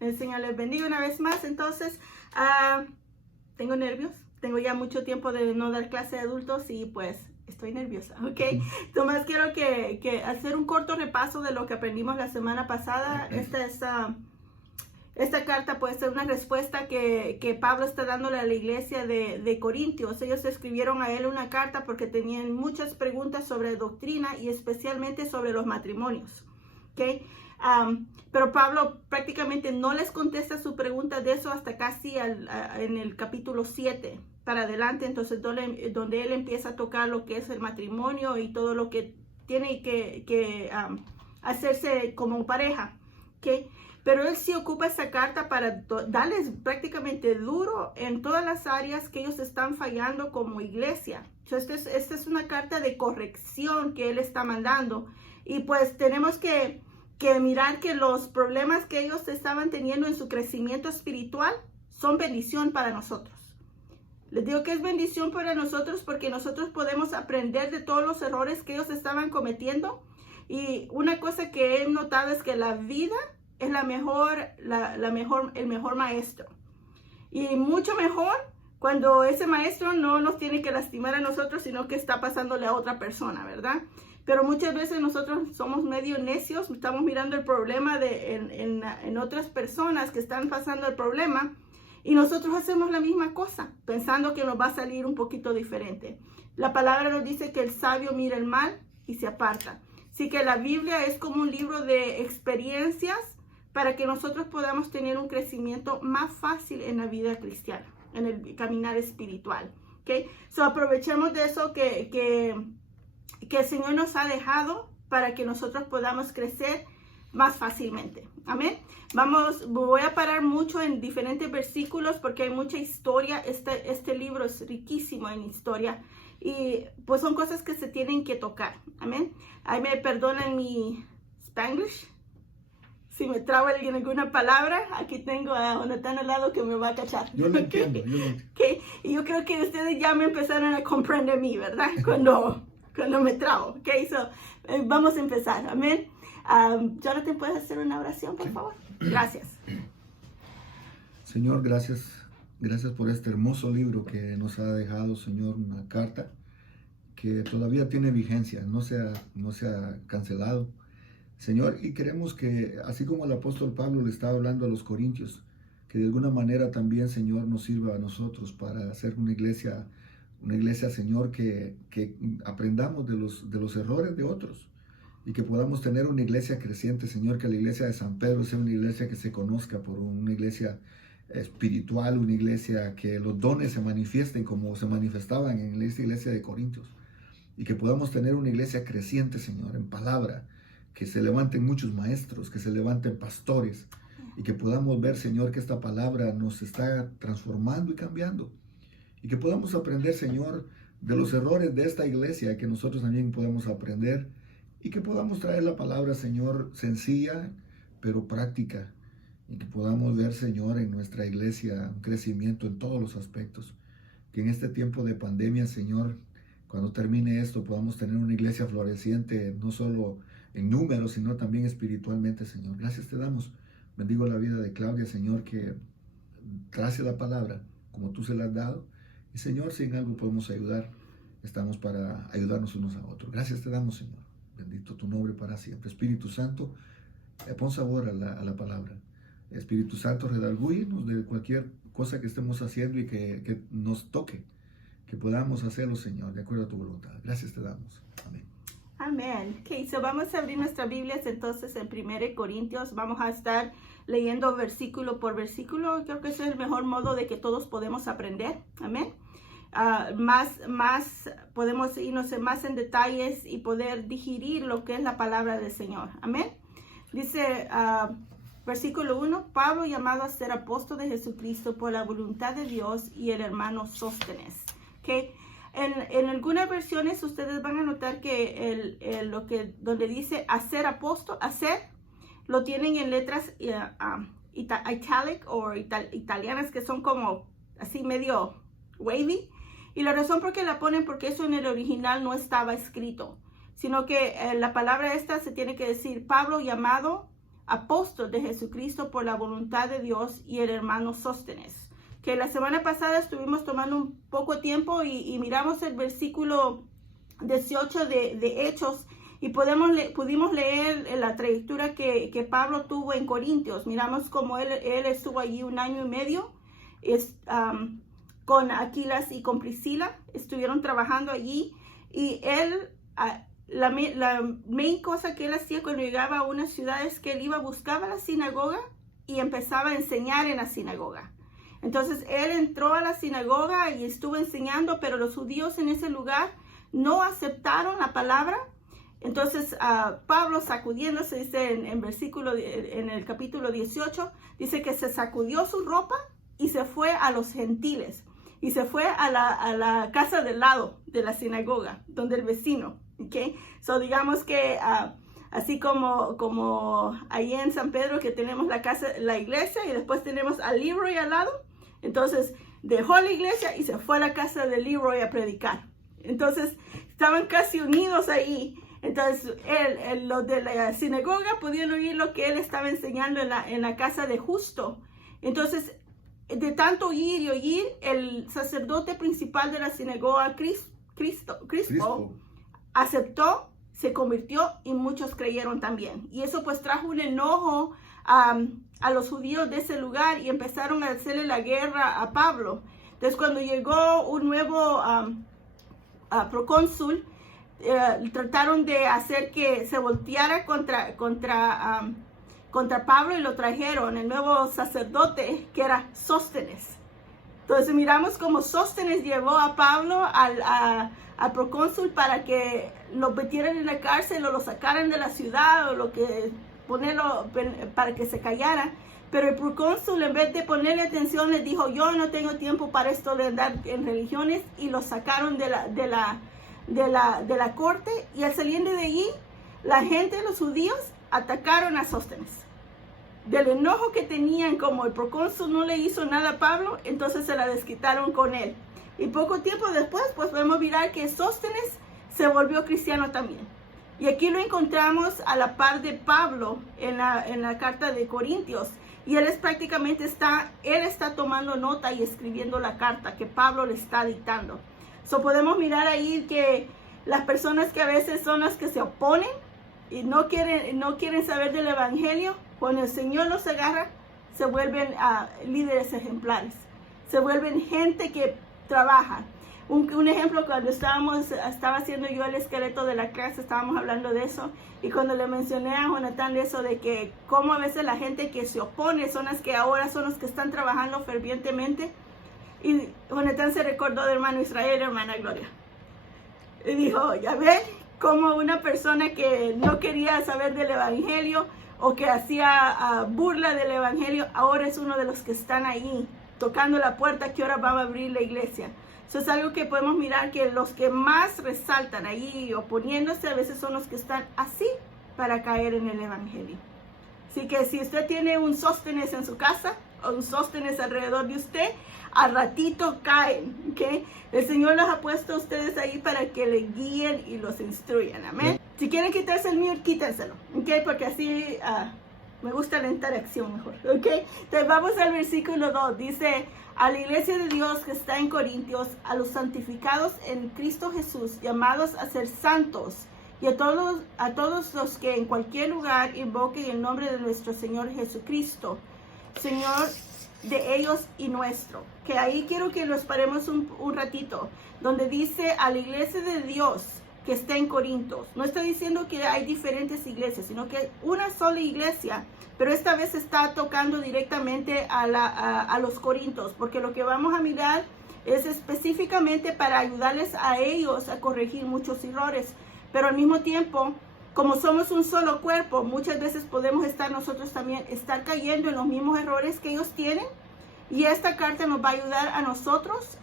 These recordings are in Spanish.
El Señor les bendiga una vez más. Entonces, tengo nervios. Tengo ya mucho tiempo de no dar clase de adultos y pues estoy nerviosa, ¿ok? Tomás, quiero que hacer un corto repaso de lo que aprendimos la semana pasada. Esta carta puede ser una respuesta que Pablo está dándole a la iglesia de Corintios. Ellos escribieron a él una carta porque tenían muchas preguntas sobre doctrina y especialmente sobre los matrimonios, ¿ok? Pero Pablo prácticamente no les contesta su pregunta de eso hasta casi en el capítulo 7 para adelante. Entonces, donde él empieza a tocar lo que es el matrimonio y todo lo que tiene que hacerse como pareja, ¿ok? Pero él sí ocupa esa carta para darles prácticamente duro en todas las áreas que ellos están fallando como iglesia. Entonces, esta es una carta de corrección que él está mandando. Y pues tenemos que mirar que los problemas que ellos estaban teniendo en su crecimiento espiritual son bendición para nosotros. Les digo que es bendición para nosotros porque nosotros podemos aprender de todos los errores que ellos estaban cometiendo. Y una cosa que he notado es que la vida es el mejor maestro. Y mucho mejor cuando ese maestro no nos tiene que lastimar a nosotros, sino que está pasándole a otra persona, ¿verdad? Pero muchas veces nosotros somos medio necios, estamos mirando el problema en otras personas que están pasando el problema y nosotros hacemos la misma cosa, pensando que nos va a salir un poquito diferente. La palabra nos dice que el sabio mira el mal y se aparta. Así que la Biblia es como un libro de experiencias para que nosotros podamos tener un crecimiento más fácil en la vida cristiana, en el caminar espiritual. ¿Okay? So aprovechemos de eso que el Señor nos ha dejado para que nosotros podamos crecer más fácilmente. Amén. Voy a parar mucho en diferentes versículos porque hay mucha historia. Este libro es riquísimo en historia y pues son cosas que se tienen que tocar. Amén. Ahí me perdonan mi Spanglish. Si me trabo en alguna palabra, aquí tengo a Jonathan al lado que me va a cachar. Yo lo entiendo. Okay. Y yo creo que ustedes ya me empezaron a comprender a mí, ¿verdad? Cuando me trabo. Okay, so, vamos a empezar. Amén. Jonathan, ¿puedes hacer una oración, por favor? Gracias. Señor, gracias. Gracias por este hermoso libro que nos ha dejado, Señor, una carta que todavía tiene vigencia, no se ha cancelado. Señor, y queremos que, así como el apóstol Pablo le estaba hablando a los corintios, que de alguna manera también, Señor, nos sirva a nosotros para hacer una iglesia, Señor, que aprendamos de los errores de otros y que podamos tener una iglesia creciente, Señor, que la iglesia de San Pedro sea una iglesia que se conozca por una iglesia espiritual, una iglesia que los dones se manifiesten como se manifestaban en esta iglesia de Corintios y que podamos tener una iglesia creciente, Señor, en palabra, que se levanten muchos maestros, que se levanten pastores y que podamos ver, Señor, que esta palabra nos está transformando y cambiando y que podamos aprender, Señor, de los errores de esta iglesia, que nosotros también podamos aprender y que podamos traer la palabra, Señor, sencilla pero práctica y que podamos ver, Señor, en nuestra iglesia un crecimiento en todos los aspectos, que en este tiempo de pandemia, Señor, cuando termine esto podamos tener una iglesia floreciente, no solo en números, sino también espiritualmente, Señor. Gracias te damos. Bendigo la vida de Claudia, Señor, que trace la palabra como tú se la has dado. Y, Señor, si en algo podemos ayudar, estamos para ayudarnos unos a otros. Gracias te damos, Señor. Bendito tu nombre para siempre. Espíritu Santo, pon sabor a la palabra. Espíritu Santo, redargúyenos de cualquier cosa que estemos haciendo y que nos toque, que podamos hacerlo, Señor, de acuerdo a tu voluntad. Gracias te damos. Amén. Amén. Ok, so vamos a abrir nuestras Biblias entonces en 1 Corintios. Vamos a estar leyendo versículo por versículo. Creo que ese es el mejor modo de que todos podemos aprender. Amén. Más podemos irnos más en detalles y poder digerir lo que es la palabra del Señor. Amén. Dice versículo 1, Pablo, llamado a ser apóstol de Jesucristo por la voluntad de Dios, y el hermano Sóstenes. Okay. En algunas versiones ustedes van a notar que donde dice hacer apóstol, hacer, lo tienen en letras italic o italianas, que son como así medio wavy. Y la razón por qué la ponen, porque eso en el original no estaba escrito, sino que la palabra esta se tiene que decir Pablo, llamado apóstol de Jesucristo por la voluntad de Dios, y el hermano Sóstenes. Que la semana pasada estuvimos tomando un poco tiempo y miramos el versículo 18 de Hechos, y pudimos leer la trayectoria que Pablo tuvo en Corintios. Miramos cómo él estuvo allí 1 año y medio con Aquilas y con Priscila. Estuvieron trabajando allí, y él, la main cosa que él hacía cuando llegaba a una ciudad es que él buscaba la sinagoga y empezaba a enseñar en la sinagoga. Entonces él entró a la sinagoga y estuvo enseñando, pero los judíos en ese lugar no aceptaron la palabra. Entonces Pablo, sacudiéndose, dice en el capítulo 18, dice que se sacudió su ropa y se fue a los gentiles, y se fue a la casa del lado de la sinagoga, donde el vecino, ¿ok? So digamos que así como ahí en San Pedro, que tenemos la iglesia, y después tenemos a Leroy al lado. Entonces dejó la iglesia y se fue a la casa de Leroy a predicar. Entonces estaban casi unidos ahí. Entonces los de la sinagoga pudieron oír lo que él estaba enseñando en la casa de Justo. Entonces, de tanto oír y oír, el sacerdote principal de la sinagoga, Crispo, aceptó, se convirtió, y muchos creyeron también. Y eso pues trajo un enojo a los judíos de ese lugar, y empezaron a hacerle la guerra a Pablo. Entonces cuando llegó un nuevo procónsul, trataron de hacer que se volteara contra Pablo, y lo trajeron el nuevo sacerdote, que era Sóstenes. Entonces miramos cómo Sóstenes llevó a Pablo al procónsul para que lo metieran en la cárcel, o lo sacaran de la ciudad, o ponerlo para que se callara. Pero el procónsul, en vez de ponerle atención, les dijo: yo no tengo tiempo para esto de andar en religiones, y lo sacaron de la corte. Y al salir de allí, la gente, los judíos, atacaron a Sóstenes. Del enojo que tenían, como el procónsul no le hizo nada a Pablo, entonces se la desquitaron con él. Y poco tiempo después, pues podemos mirar que Sóstenes se volvió cristiano también. Y aquí lo encontramos a la par de Pablo en la carta de Corintios. Y él está tomando nota y escribiendo la carta que Pablo le está dictando. Podemos mirar ahí que las personas que a veces son las que se oponen y no quieren saber del evangelio, cuando el Señor los agarra, se vuelven líderes ejemplares, se vuelven gente que trabaja. Un ejemplo, cuando estaba haciendo yo el esqueleto de la casa, estábamos hablando de eso, y cuando le mencioné a Jonathan de eso, de que cómo a veces la gente que se opone son las que ahora son los que están trabajando fervientemente. Y Jonathan se recordó de hermano Israel y hermana Gloria. Y dijo: ya ven, como una persona que no quería saber del evangelio, o que hacía burla del evangelio, ahora es uno de los que están ahí, tocando la puerta que ahora va a abrir la iglesia. Eso es algo que podemos mirar, que los que más resaltan ahí oponiéndose a veces son los que están así para caer en el evangelio. Así que si usted tiene un Sóstenes en su casa, o un Sóstenes alrededor de usted, al ratito caen, ¿ok? El Señor los ha puesto a ustedes ahí para que le guíen y los instruyan, amén. Si quieren quitarse el mute, quítenselo, ¿ok? Porque así me gusta la interacción mejor, ¿ok? Entonces vamos al versículo 2, dice: a la iglesia de Dios que está en Corintios, a los santificados en Cristo Jesús, llamados a ser santos, y a todos los que en cualquier lugar invoquen el nombre de nuestro Señor Jesucristo, Señor de ellos y nuestro. Que ahí quiero que nos paremos un ratito, donde dice a la iglesia de Dios que está en Corintios. No está diciendo que hay diferentes iglesias, sino que una sola iglesia, pero esta vez está tocando directamente a los corintios, porque lo que vamos a mirar es específicamente para ayudarles a ellos a corregir muchos errores, pero al mismo tiempo, como somos un solo cuerpo, muchas veces podemos nosotros también estar cayendo en los mismos errores que ellos tienen, y esta carta nos va a ayudar a nosotros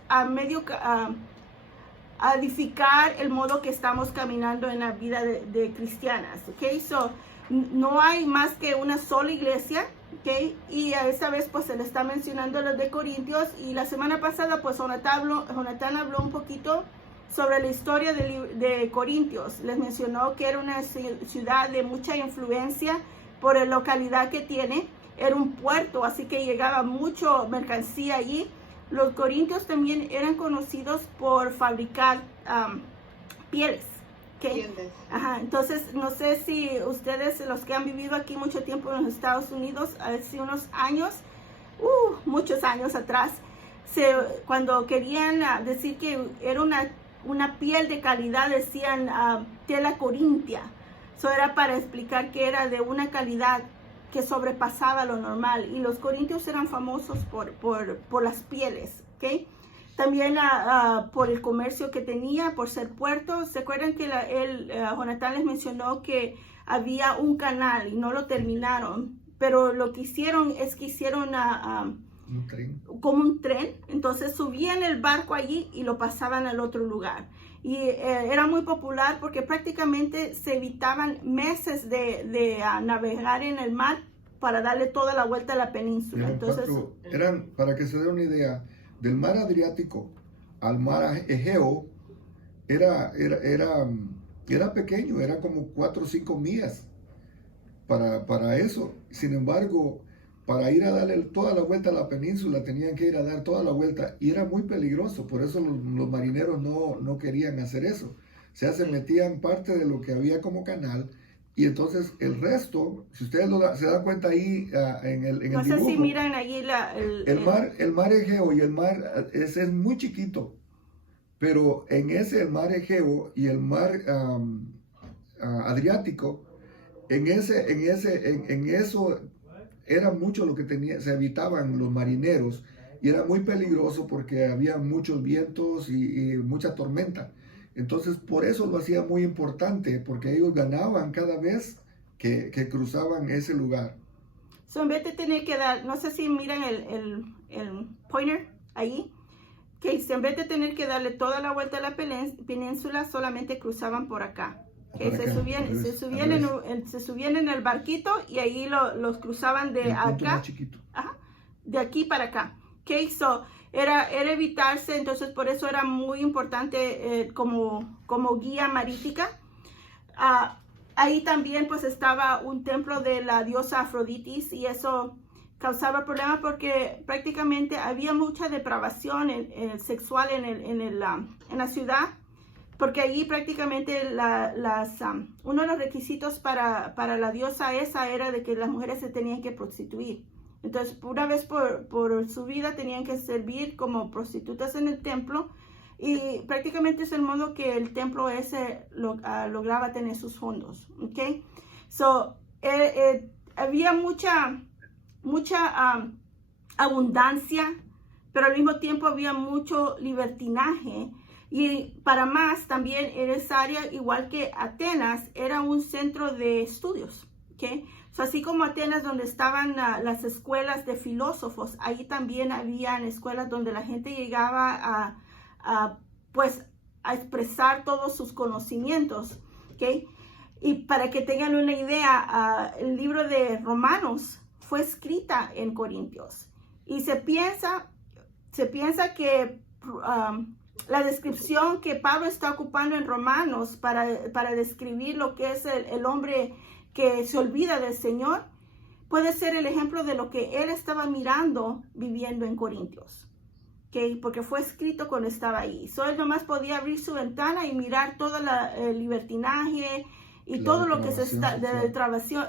a edificar el modo que estamos caminando en la vida de cristianas, ¿ok? No hay más que una sola iglesia, ¿ok? Y a esta vez pues se le está mencionando los de Corintios, y la semana pasada pues Jonathan habló un poquito sobre la historia de Corintios. Les mencionó que era una ciudad de mucha influencia por la localidad que tiene. Era un puerto, así que llegaba mucho mercancía allí. Los corintios también eran conocidos por fabricar pieles. ¿Okay? Ajá, entonces no sé si ustedes, los que han vivido aquí mucho tiempo en los Estados Unidos, hace unos años, muchos años atrás, cuando querían decir que era una piel de calidad, decían tela corintia. Eso era para explicar que era de una calidad que sobrepasaba lo normal. Y los corintios eran famosos por las pieles. ¿Okay? También por el comercio que tenía, por ser puerto. ¿Se acuerdan que Jonathan les mencionó que había un canal y no lo terminaron? Pero lo que hicieron es que hicieron un tren. Como un tren. Entonces subían el barco allí y lo pasaban al otro lugar. Y era muy popular porque prácticamente se evitaban meses de navegar en el mar para darle toda la vuelta a la península. Entonces, eran, para que se den una idea, del mar Adriático al mar Egeo era pequeño, era como 4 o 5 millas para eso. Sin embargo, para ir a darle toda la vuelta a la península tenían que ir a dar toda la vuelta y era muy peligroso. Por eso los marineros no querían hacer eso. O sea, se metían parte de lo que había como canal. Y entonces el resto, si ustedes se dan cuenta ahí en el dibujo, no sé si miran allí el mar Egeo y el mar ese es muy chiquito, pero en ese el mar Egeo y el mar Adriático, en eso era mucho lo que se evitaban los marineros y era muy peligroso porque había muchos vientos y mucha tormenta. Entonces, por eso lo hacía muy importante, porque ellos ganaban cada vez que cruzaban ese lugar. So, en vez de tener que dar, no sé si miran el pointer ahí, que en vez de tener que darle toda la vuelta a la península, solamente cruzaban por acá. Okay, se subían en el barquito y ahí los cruzaban de acá, de aquí para acá. Okay, so, era evitarse, entonces por eso era muy importante como guía marítima. Ahí también pues estaba un templo de la diosa Afroditis y eso causaba problemas porque prácticamente había mucha depravación sexual en la ciudad, porque allí prácticamente uno de los requisitos para la diosa esa era de que las mujeres se tenían que prostituir. Entonces, una vez por su vida tenían que servir como prostitutas en el templo y prácticamente es el modo que el templo ese lograba tener sus fondos. ¿Okay? So, había mucha abundancia, pero al mismo tiempo había mucho libertinaje. Y para más, también en esa área, igual que Atenas, era un centro de estudios. ¿Okay? So, así como Atenas, donde estaban las escuelas de filósofos, ahí también habían escuelas donde la gente llegaba a expresar todos sus conocimientos. ¿Okay? Y para que tengan una idea, el libro de Romanos fue escrita en Corintios. Y se piensa que la descripción que Pablo está ocupando en Romanos para describir lo que es el hombre que se olvida del Señor, puede ser el ejemplo de lo que él estaba mirando viviendo en Corintios. ¿Okay? Porque fue escrito cuando estaba ahí. Él nomás podía abrir su ventana y mirar todo el libertinaje y todo lo que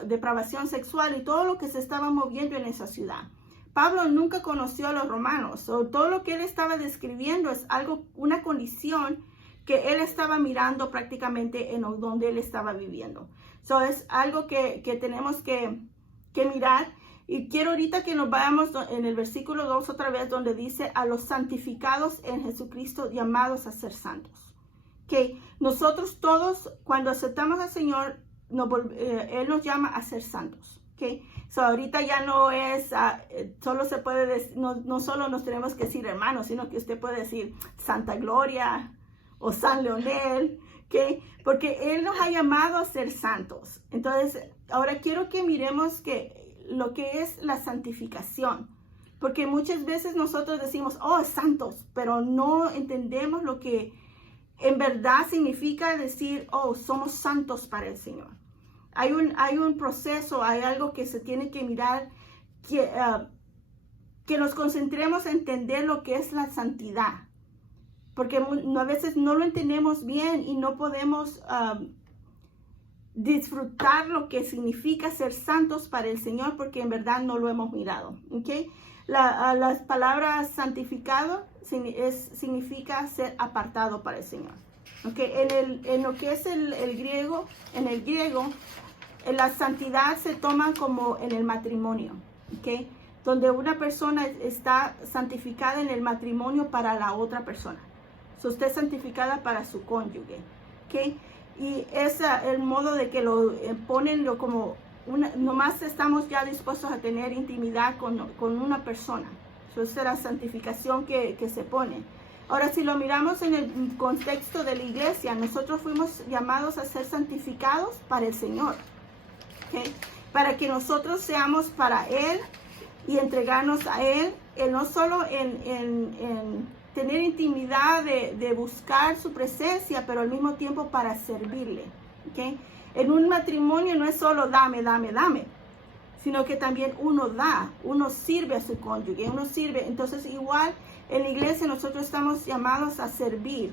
depravación sexual y todo lo que se estaba moviendo en esa ciudad. Pablo nunca conoció a los romanos. Todo lo que él estaba describiendo es una condición que él estaba mirando prácticamente en donde él estaba viviendo. Es algo que tenemos que mirar. Y quiero ahorita que nos vayamos en el versículo 2 otra vez, donde dice a los santificados en Jesucristo llamados a ser santos. Que nosotros todos, cuando aceptamos al Señor, Él nos llama a ser santos. Okay? Ahorita ya no es, solo se puede decir, no solo nos tenemos que decir hermanos, sino que usted puede decir Santa Gloria o San Leonel, ¿okay? Porque Él nos ha llamado a ser santos. Entonces, ahora quiero que miremos lo que es la santificación, porque muchas veces nosotros decimos, santos, pero no entendemos lo que en verdad significa decir, somos santos para el Señor. Hay un proceso, hay algo que se tiene que mirar, que nos concentremos en entender lo que es la santidad. Porque a veces no lo entendemos bien y no podemos disfrutar lo que significa ser santos para el Señor, porque en verdad no lo hemos mirado. ¿Okay? Las palabras santificado significa ser apartado para el Señor. ¿Okay? En lo que es el griego, en el griego, la santidad se toma como en el matrimonio. ¿Okay? Donde una persona está santificada en el matrimonio para la otra persona. Usted es santificada para su cónyuge. ¿Okay? Y es el modo de que lo ponen como nomás estamos ya dispuestos a tener intimidad con una persona. Eso es la santificación que se pone. Ahora, si lo miramos en el contexto de la iglesia, nosotros fuimos llamados a ser santificados para el Señor. ¿Okay? Para que nosotros seamos para Él y entregarnos a Él, no solo en tener intimidad de buscar su presencia, pero al mismo tiempo para servirle. ¿Okay? En un matrimonio no es solo dame, sino que también uno da, uno sirve a su cónyuge, uno sirve. Entonces igual en la iglesia nosotros estamos llamados a servir,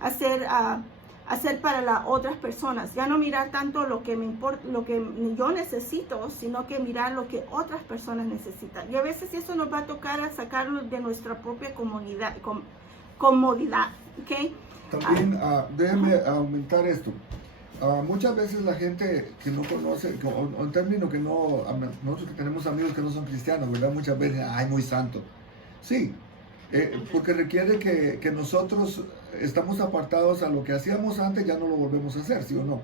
a hacer para las otras personas. Ya no mirar tanto lo que me importa, lo que yo necesito, sino que mirar lo que otras personas necesitan. Y a veces eso nos va a tocar a sacarlo de nuestra propia comodidad. ¿Okay? También déjeme aumentar esto. Muchas veces la gente que no conoce, o en términos que no, nosotros que tenemos amigos que no son cristianos, ¿verdad? Muchas veces, ay, muy santo. Sí, porque requiere que nosotros estamos apartados a lo que hacíamos antes, ya no lo volvemos a hacer, ¿sí o no?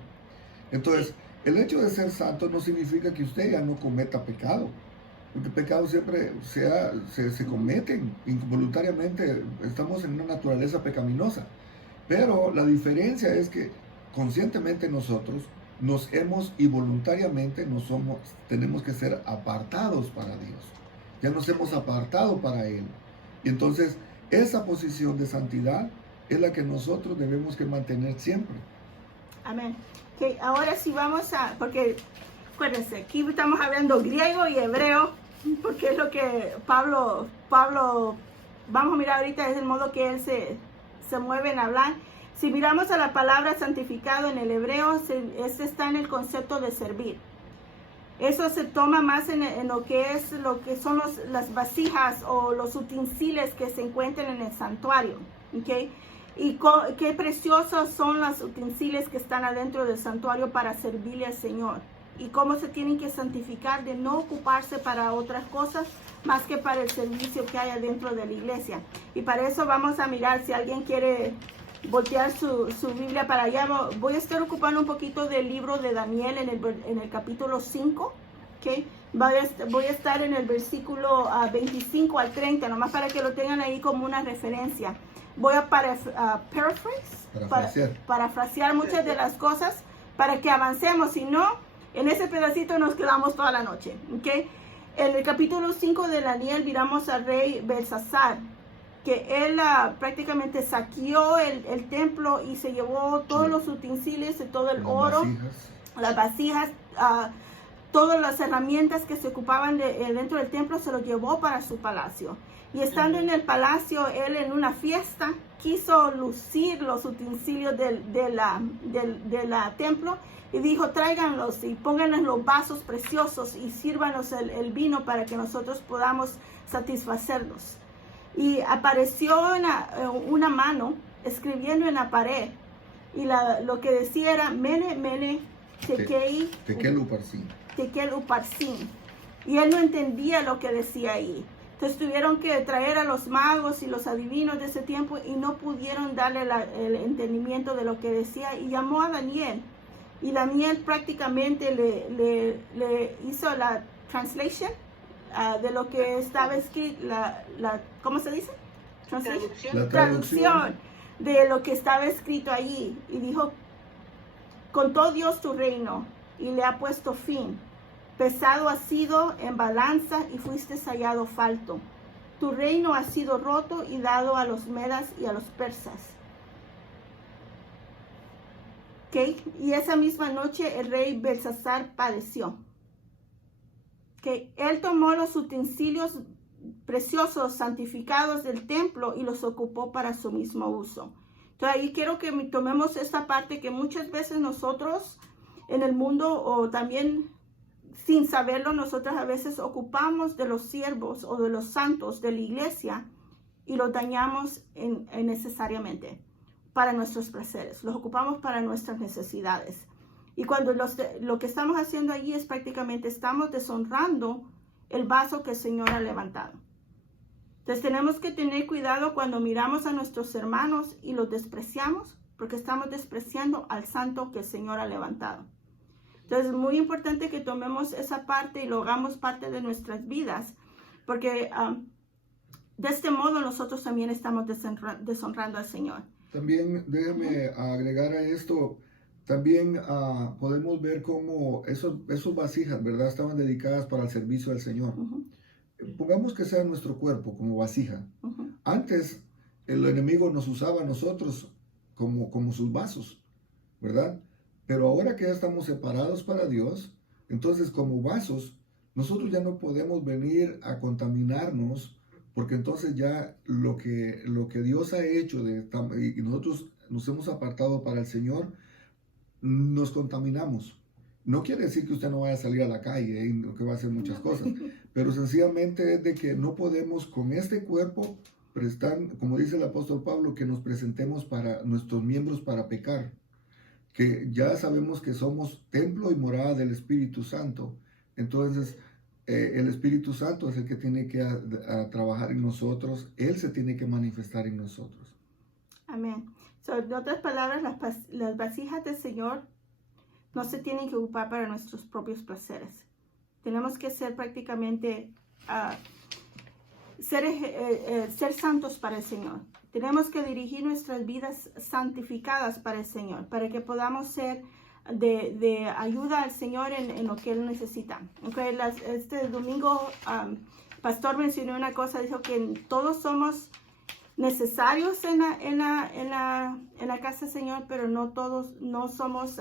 Entonces, el hecho de ser santo no significa que usted ya no cometa pecado, porque pecados siempre se cometen involuntariamente, estamos en una naturaleza pecaminosa, pero la diferencia es que conscientemente nosotros nos hemos y voluntariamente tenemos que ser apartados para Dios, ya nos hemos apartado para Él. Y entonces, esa posición de santidad es la que nosotros debemos que mantener siempre. Amén. Okay, ahora sí vamos porque acuérdense, aquí estamos hablando griego y hebreo, porque es lo que Pablo, vamos a mirar ahorita, es el modo que él se mueve en hablar. Si miramos a la palabra santificado en el hebreo, está en el concepto de servir. Eso se toma más en lo que son las vasijas o los utensilios que se encuentran en el santuario. ¿Okay? Y qué preciosos son los utensilios que están adentro del santuario para servirle al Señor. Y cómo se tienen que santificar de no ocuparse para otras cosas más que para el servicio que hay adentro de la iglesia. Y para eso vamos a mirar, si alguien quiere voltear su Biblia para allá, voy a estar ocupando un poquito del libro de Daniel en el capítulo 5, ¿okay? Voy a estar en el versículo 25 al 30, nomás para que lo tengan ahí como una referencia. Voy a parafrasear muchas de las cosas para que avancemos, si no, en ese pedacito nos quedamos toda la noche, ¿okay? En el capítulo 5 de Daniel miramos al rey Belsasar, que él prácticamente saqueó el templo y se llevó todos los utensilios y todo el oro, las vasijas, todas las herramientas que se ocupaban dentro del templo, se lo llevó para su palacio. Y estando en el palacio, él en una fiesta quiso lucir los utensilios del templo y dijo, tráiganlos y pónganlos en los vasos preciosos y sírvanos el vino para que nosotros podamos satisfacerlos. Y apareció una mano escribiendo en la pared y lo que decía era Mene, Mene, Tekel Uparsin. Y él no entendía lo que decía ahí. Entonces tuvieron que traer a los magos y los adivinos de ese tiempo y no pudieron darle el entendimiento de lo que decía, y llamó a Daniel. Y Daniel prácticamente le hizo la translation de lo que estaba escrito, ¿cómo se dice? Traducción de lo que estaba escrito allí. Y dijo, contó Dios tu reino y le ha puesto fin. Pesado has sido en balanza y fuiste hallado falto. Tu reino ha sido roto y dado a los medas y a los persas. ¿Okay? Y esa misma noche el rey Belsasar padeció. ¿Okay? Él tomó los utensilios preciosos, santificados del templo y los ocupó para su mismo uso. Entonces ahí quiero que tomemos esta parte que muchas veces nosotros en el mundo o también sin saberlo, nosotros a veces ocupamos de los siervos o de los santos de la iglesia y los dañamos innecesariamente para nuestros placeres. Los ocupamos para nuestras necesidades. Y cuando lo que estamos haciendo allí es prácticamente estamos deshonrando el vaso que el Señor ha levantado. Entonces tenemos que tener cuidado cuando miramos a nuestros hermanos y los despreciamos, porque estamos despreciando al santo que el Señor ha levantado. Entonces es muy importante que tomemos esa parte y lo hagamos parte de nuestras vidas, porque de este modo nosotros también estamos deshonrando al Señor. También déjame agregar a esto, también podemos ver cómo esos vasijas, ¿verdad? Estaban dedicadas para el servicio del Señor. Pongamos que sea nuestro cuerpo como vasija. Antes el enemigo nos usaba a nosotros como sus vasos, ¿verdad? Pero ahora que ya estamos separados para Dios, entonces como vasos, nosotros ya no podemos venir a contaminarnos, porque entonces ya lo que Dios ha hecho y nosotros nos hemos apartado para el Señor, nos contaminamos. No quiere decir que usted no vaya a salir a la calle y que va a hacer muchas cosas, pero sencillamente es de que no podemos con este cuerpo como dice el apóstol Pablo, que nos presentemos para nuestros miembros para pecar, que ya sabemos que somos templo y morada del Espíritu Santo. Entonces el Espíritu Santo es el que tiene que trabajar en nosotros, Él se tiene que manifestar en nosotros. Amén. En otras palabras, las vasijas del Señor no se tienen que ocupar para nuestros propios placeres. Tenemos que ser prácticamente, ser santos para el Señor. Tenemos que dirigir nuestras vidas santificadas para el Señor, para que podamos ser de ayuda al Señor en lo que Él necesita. Okay, este domingo, pastor mencionó una cosa, dijo que todos somos necesarios en la casa del Señor, pero no todos no somos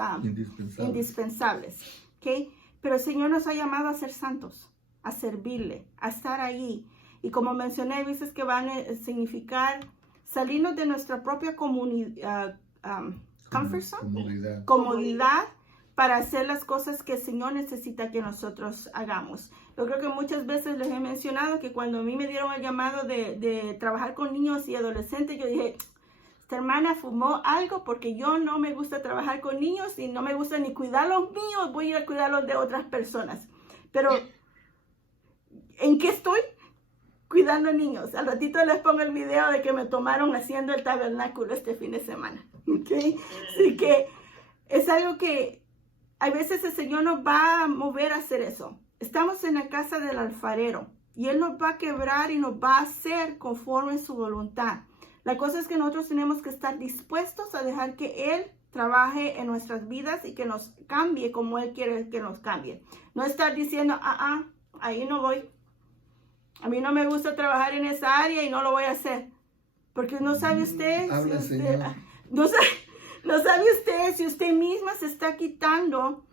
indispensables. ¿Okay? Pero el Señor nos ha llamado a ser santos, a servirle, a estar ahí. Y como mencioné, hay veces que van a significar salirnos de nuestra propia comodidad para hacer las cosas que el Señor necesita que nosotros hagamos. Yo creo que muchas veces les he mencionado que cuando a mí me dieron el llamado de trabajar con niños y adolescentes, yo dije, esta hermana fumó algo, porque yo no me gusta trabajar con niños y no me gusta ni cuidar los míos, voy a ir a cuidarlos de otras personas. Pero, ¿en qué estoy? Cuidando niños. Al ratito les pongo el video de que me tomaron haciendo el tabernáculo este fin de semana. ¿Okay? Así que es algo que a veces el Señor nos va a mover a hacer eso. Estamos en la casa del alfarero y Él nos va a quebrar y nos va a hacer conforme a su voluntad. La cosa es que nosotros tenemos que estar dispuestos a dejar que Él trabaje en nuestras vidas y que nos cambie como Él quiere que nos cambie. No estar diciendo, ahí no voy. A mí no me gusta trabajar en esa área y no lo voy a hacer. Porque no sabe usted, no sabe usted si usted misma se está quitando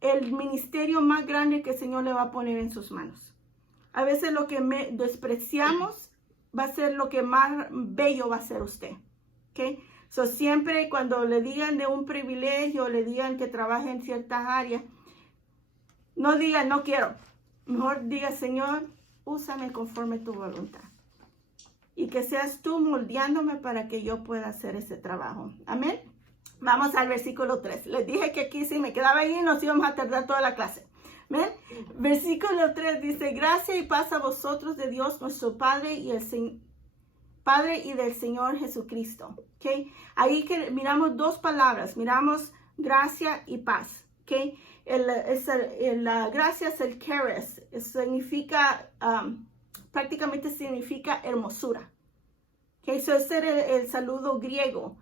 el ministerio más grande que el Señor le va a poner en sus manos. A veces lo que despreciamos va a ser lo que más bello va a ser usted. ¿Okay? Siempre cuando le digan de un privilegio, le digan que trabaje en ciertas áreas, no diga no quiero. Mejor diga, Señor, úsame conforme a tu voluntad. Y que seas tú moldeándome para que yo pueda hacer ese trabajo. Amén. Vamos al versículo 3. Les dije que aquí si me quedaba ahí nos íbamos a tardar toda la clase. ¿Ven? Versículo 3 dice, gracia y paz a vosotros de Dios nuestro Padre y del Señor Jesucristo. ¿Okay? Ahí que miramos dos palabras. Miramos gracia y paz. ¿Okay? La gracia es el charis. Significa, prácticamente significa hermosura. ¿Okay? Ese es el saludo griego.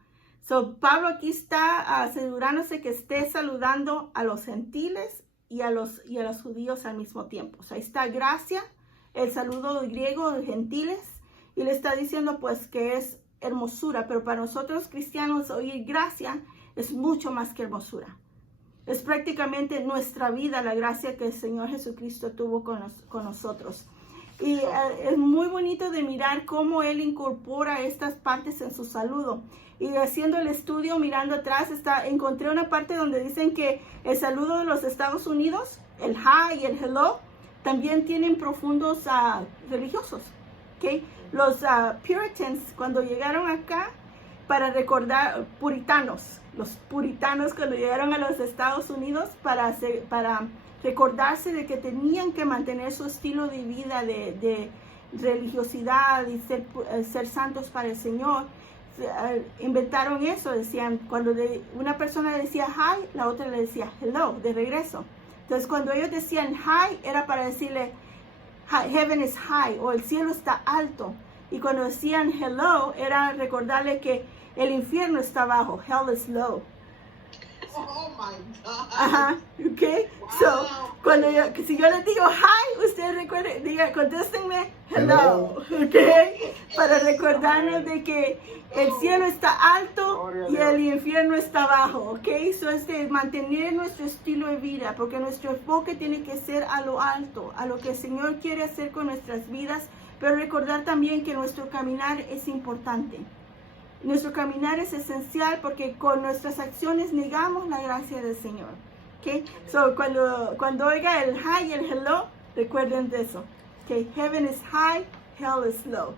Pablo aquí está asegurándose que esté saludando a los gentiles y a los judíos al mismo tiempo. Ahí está gracia, el saludo griego de gentiles, y le está diciendo pues que es hermosura. Pero para nosotros cristianos oír gracia es mucho más que hermosura. Es prácticamente nuestra vida, la gracia que el Señor Jesucristo tuvo con nosotros. Y es muy bonito de mirar cómo Él incorpora estas partes en su saludo. Y haciendo el estudio, mirando atrás, encontré una parte donde dicen que el saludo de los Estados Unidos, el hi y el hello, también tienen profundos religiosos. ¿Okay? Los Puritans, cuando llegaron acá, para recordar, los puritanos cuando llegaron a los Estados Unidos, para recordarse de que tenían que mantener su estilo de vida de religiosidad y ser santos para el Señor, inventaron eso. Decían, cuando una persona le decía hi, la otra le decía hello, de regreso. Entonces cuando ellos decían hi, era para decirle heaven is high, o el cielo está alto. Y cuando decían hello, era recordarle que el infierno está abajo, hell is low. Oh my God. Ajá, ok. Wow. So, si yo les digo hi, ustedes recuerden, contéstenme hello, ok. Para recordarnos de que el cielo está alto y el infierno está abajo, ok. So es de mantener nuestro estilo de vida, porque nuestro enfoque tiene que ser a lo alto, a lo que el Señor quiere hacer con nuestras vidas, pero recordar también que nuestro caminar es importante. Nuestro caminar es esencial porque con nuestras acciones negamos la gracia del Señor. ¿Okay? So, cuando oiga el hi y el hello, recuerden de eso. Okay? Heaven is high, hell is low.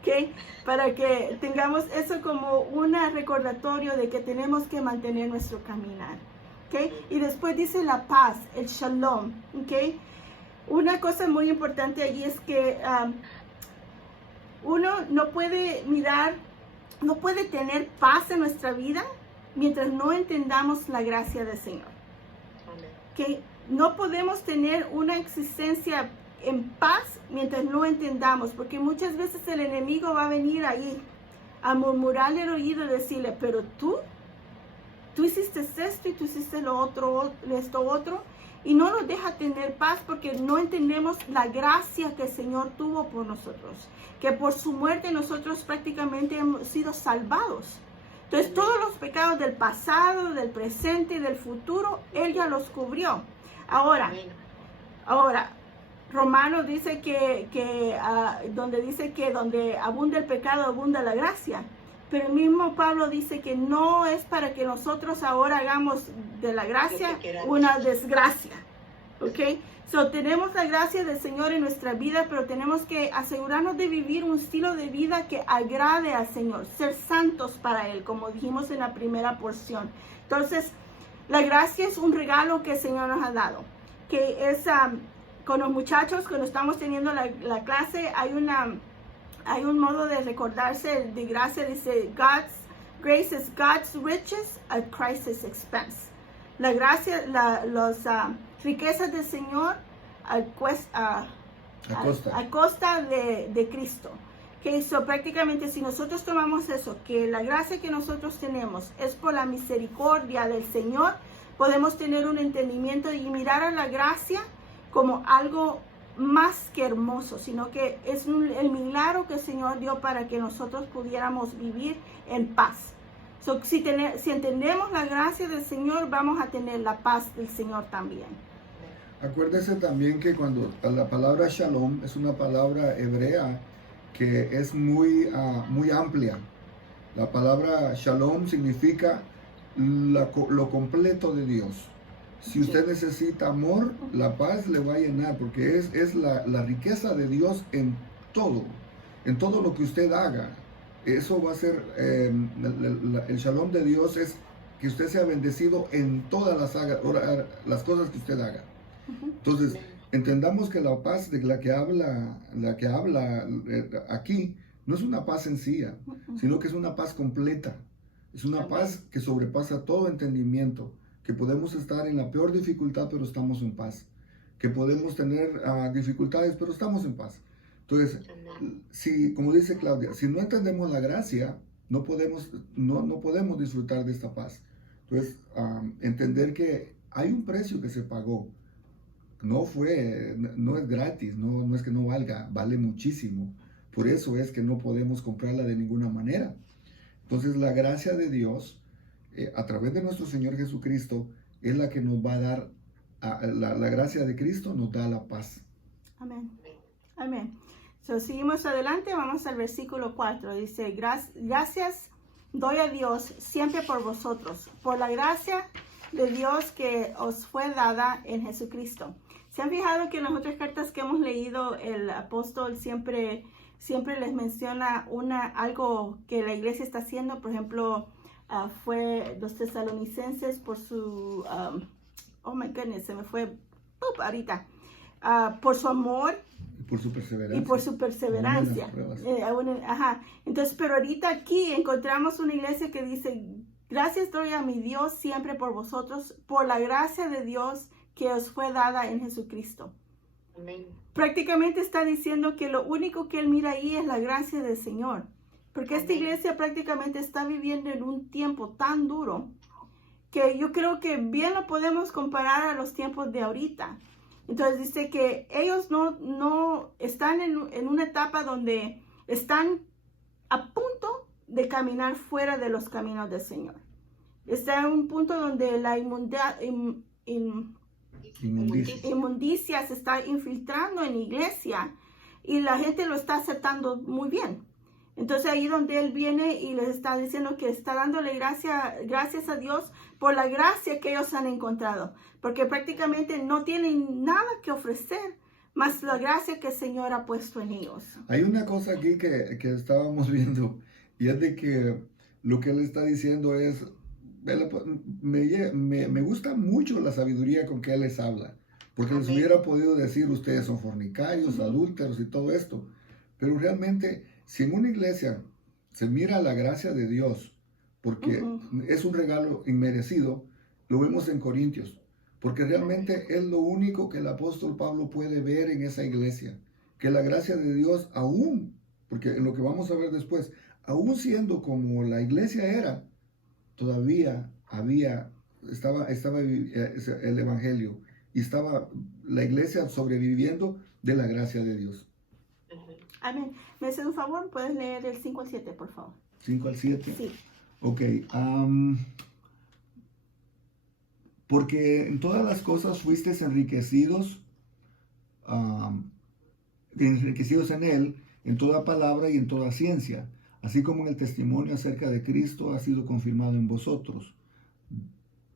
¿Okay? Para que tengamos eso como un recordatorio de que tenemos que mantener nuestro caminar. ¿Okay? Y después dice la paz, el shalom. ¿Okay? Una cosa muy importante allí es que uno no puede tener paz en nuestra vida mientras no entendamos la gracia del Señor. Que no podemos tener una existencia en paz mientras no entendamos, porque muchas veces el enemigo va a venir ahí a murmurarle el oído y decirle, pero tú hiciste esto y tú hiciste esto otro, y no nos deja tener paz porque no entendemos la gracia que el Señor tuvo por nosotros, que por su muerte nosotros prácticamente hemos sido salvados. Entonces todos los pecados del pasado, del presente y del futuro, Él ya los cubrió. Ahora, Romanos dice donde abunda el pecado, abunda la gracia. Pero el mismo Pablo dice que no es para que nosotros ahora hagamos de la gracia una desgracia. ¿Ok? So, tenemos la gracia del Señor en nuestra vida, pero tenemos que asegurarnos de vivir un estilo de vida que agrade al Señor, ser santos para Él, como dijimos en la primera porción. Entonces, la gracia es un regalo que el Señor nos ha dado, que es con los muchachos, cuando estamos teniendo la clase, hay un modo de recordarse de gracia, dice, grace is God's riches at Christ's expense. La gracia, las riquezas del Señor a costa de Cristo. Okay, so prácticamente si nosotros tomamos eso, que la gracia que nosotros tenemos es por la misericordia del Señor, podemos tener un entendimiento y mirar a la gracia como algo más que hermoso, sino que es el milagro que el Señor dio para que nosotros pudiéramos vivir en paz. So, si entendemos la gracia del Señor, vamos a tener la paz del Señor también. Acuérdese también que cuando la palabra shalom es una palabra hebrea que es muy amplia. La palabra shalom significa lo completo de Dios. Si usted necesita amor, la paz le va a llenar, porque es la riqueza de Dios en todo lo que usted haga. Eso va a ser, el shalom de Dios es que usted sea bendecido en todas las cosas que usted haga. Entonces, entendamos que la paz de la que habla aquí no es una paz sencilla, sino que es una paz completa. Es una paz que sobrepasa todo entendimiento, que podemos estar en la peor dificultad, pero estamos en paz. Que podemos tener dificultades, pero estamos en paz. Entonces, como dice Claudia, si no entendemos la gracia, no podemos disfrutar de esta paz. Entonces, entender que hay un precio que se pagó. No es gratis, no es que no valga, vale muchísimo. Por eso es que no podemos comprarla de ninguna manera. Entonces, la gracia de Dios a través de nuestro Señor Jesucristo, es la que nos va a dar, la gracia de Cristo nos da la paz. Amén. Amén. So, seguimos adelante, vamos al versículo 4. Dice, gracias doy a Dios siempre por vosotros, por la gracia de Dios que os fue dada en Jesucristo. ¿Se han fijado que en las otras cartas que hemos leído, el apóstol siempre les menciona algo que la iglesia está haciendo? Por ejemplo, fue los tesalonicenses por su, oh my goodness, se me fue ahorita, por su amor. Por su perseverancia. Y por su perseverancia. Entonces, pero ahorita aquí encontramos una iglesia que dice, gracias doy a mi Dios siempre por vosotros, por la gracia de Dios que os fue dada en Jesucristo. Amén. Prácticamente está diciendo que lo único que él mira ahí es la gracia del Señor. Porque esta iglesia prácticamente está viviendo en un tiempo tan duro que yo creo que bien lo podemos comparar a los tiempos de ahorita. Entonces dice que ellos no están en una etapa donde están a punto de caminar fuera de los caminos del Señor. Está en un punto donde la inmundicia se está infiltrando en la iglesia y la gente lo está aceptando muy bien. Entonces ahí donde él viene y les está diciendo que está dándole gracias a Dios por la gracia que ellos han encontrado, porque prácticamente no tienen nada que ofrecer más la gracia que el Señor ha puesto en ellos. Hay una cosa aquí que estábamos viendo, y es de que lo que él está diciendo es, me gusta mucho la sabiduría con que él les habla, porque les hubiera podido decir, ustedes son fornicarios, adúlteros y todo esto, pero realmente, si en una iglesia se mira la gracia de Dios, porque es un regalo inmerecido, lo vemos en Corintios, porque realmente es lo único que el apóstol Pablo puede ver en esa iglesia, que la gracia de Dios aún, porque en lo que vamos a ver después, aún siendo como la iglesia era, todavía estaba el evangelio y estaba la iglesia sobreviviendo de la gracia de Dios. Amén. ¿Me haces un favor? ¿Puedes leer el 5 al 7, por favor? 5 al 7. Sí. Ok. Porque en todas las cosas fuisteis enriquecidos en él, en toda palabra y en toda ciencia, así como en el testimonio acerca de Cristo ha sido confirmado en vosotros.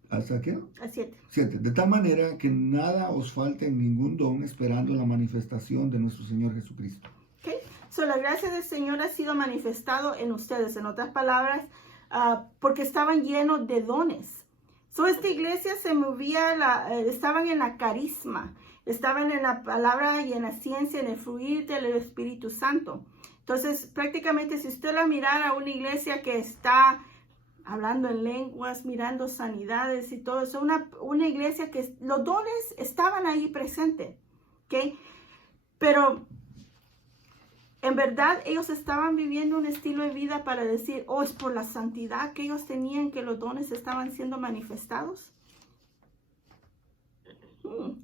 ¿Hasta qué? Al 7. 7. De tal manera que nada os falte en ningún don, esperando la manifestación de nuestro Señor Jesucristo. Okay. So, la gracia del Señor ha sido manifestado en ustedes, en otras palabras, porque estaban llenos de dones. So, esta iglesia se movía, estaban en la carisma, estaban en la palabra y en la ciencia, en el fluir del Espíritu Santo. Entonces, prácticamente, si usted la mirara a una iglesia que está hablando en lenguas, mirando sanidades y todo eso, una iglesia que los dones estaban ahí presentes, ¿ok? Pero en verdad ellos estaban viviendo un estilo de vida para decir, oh, es por la santidad que ellos tenían que los dones estaban siendo manifestados.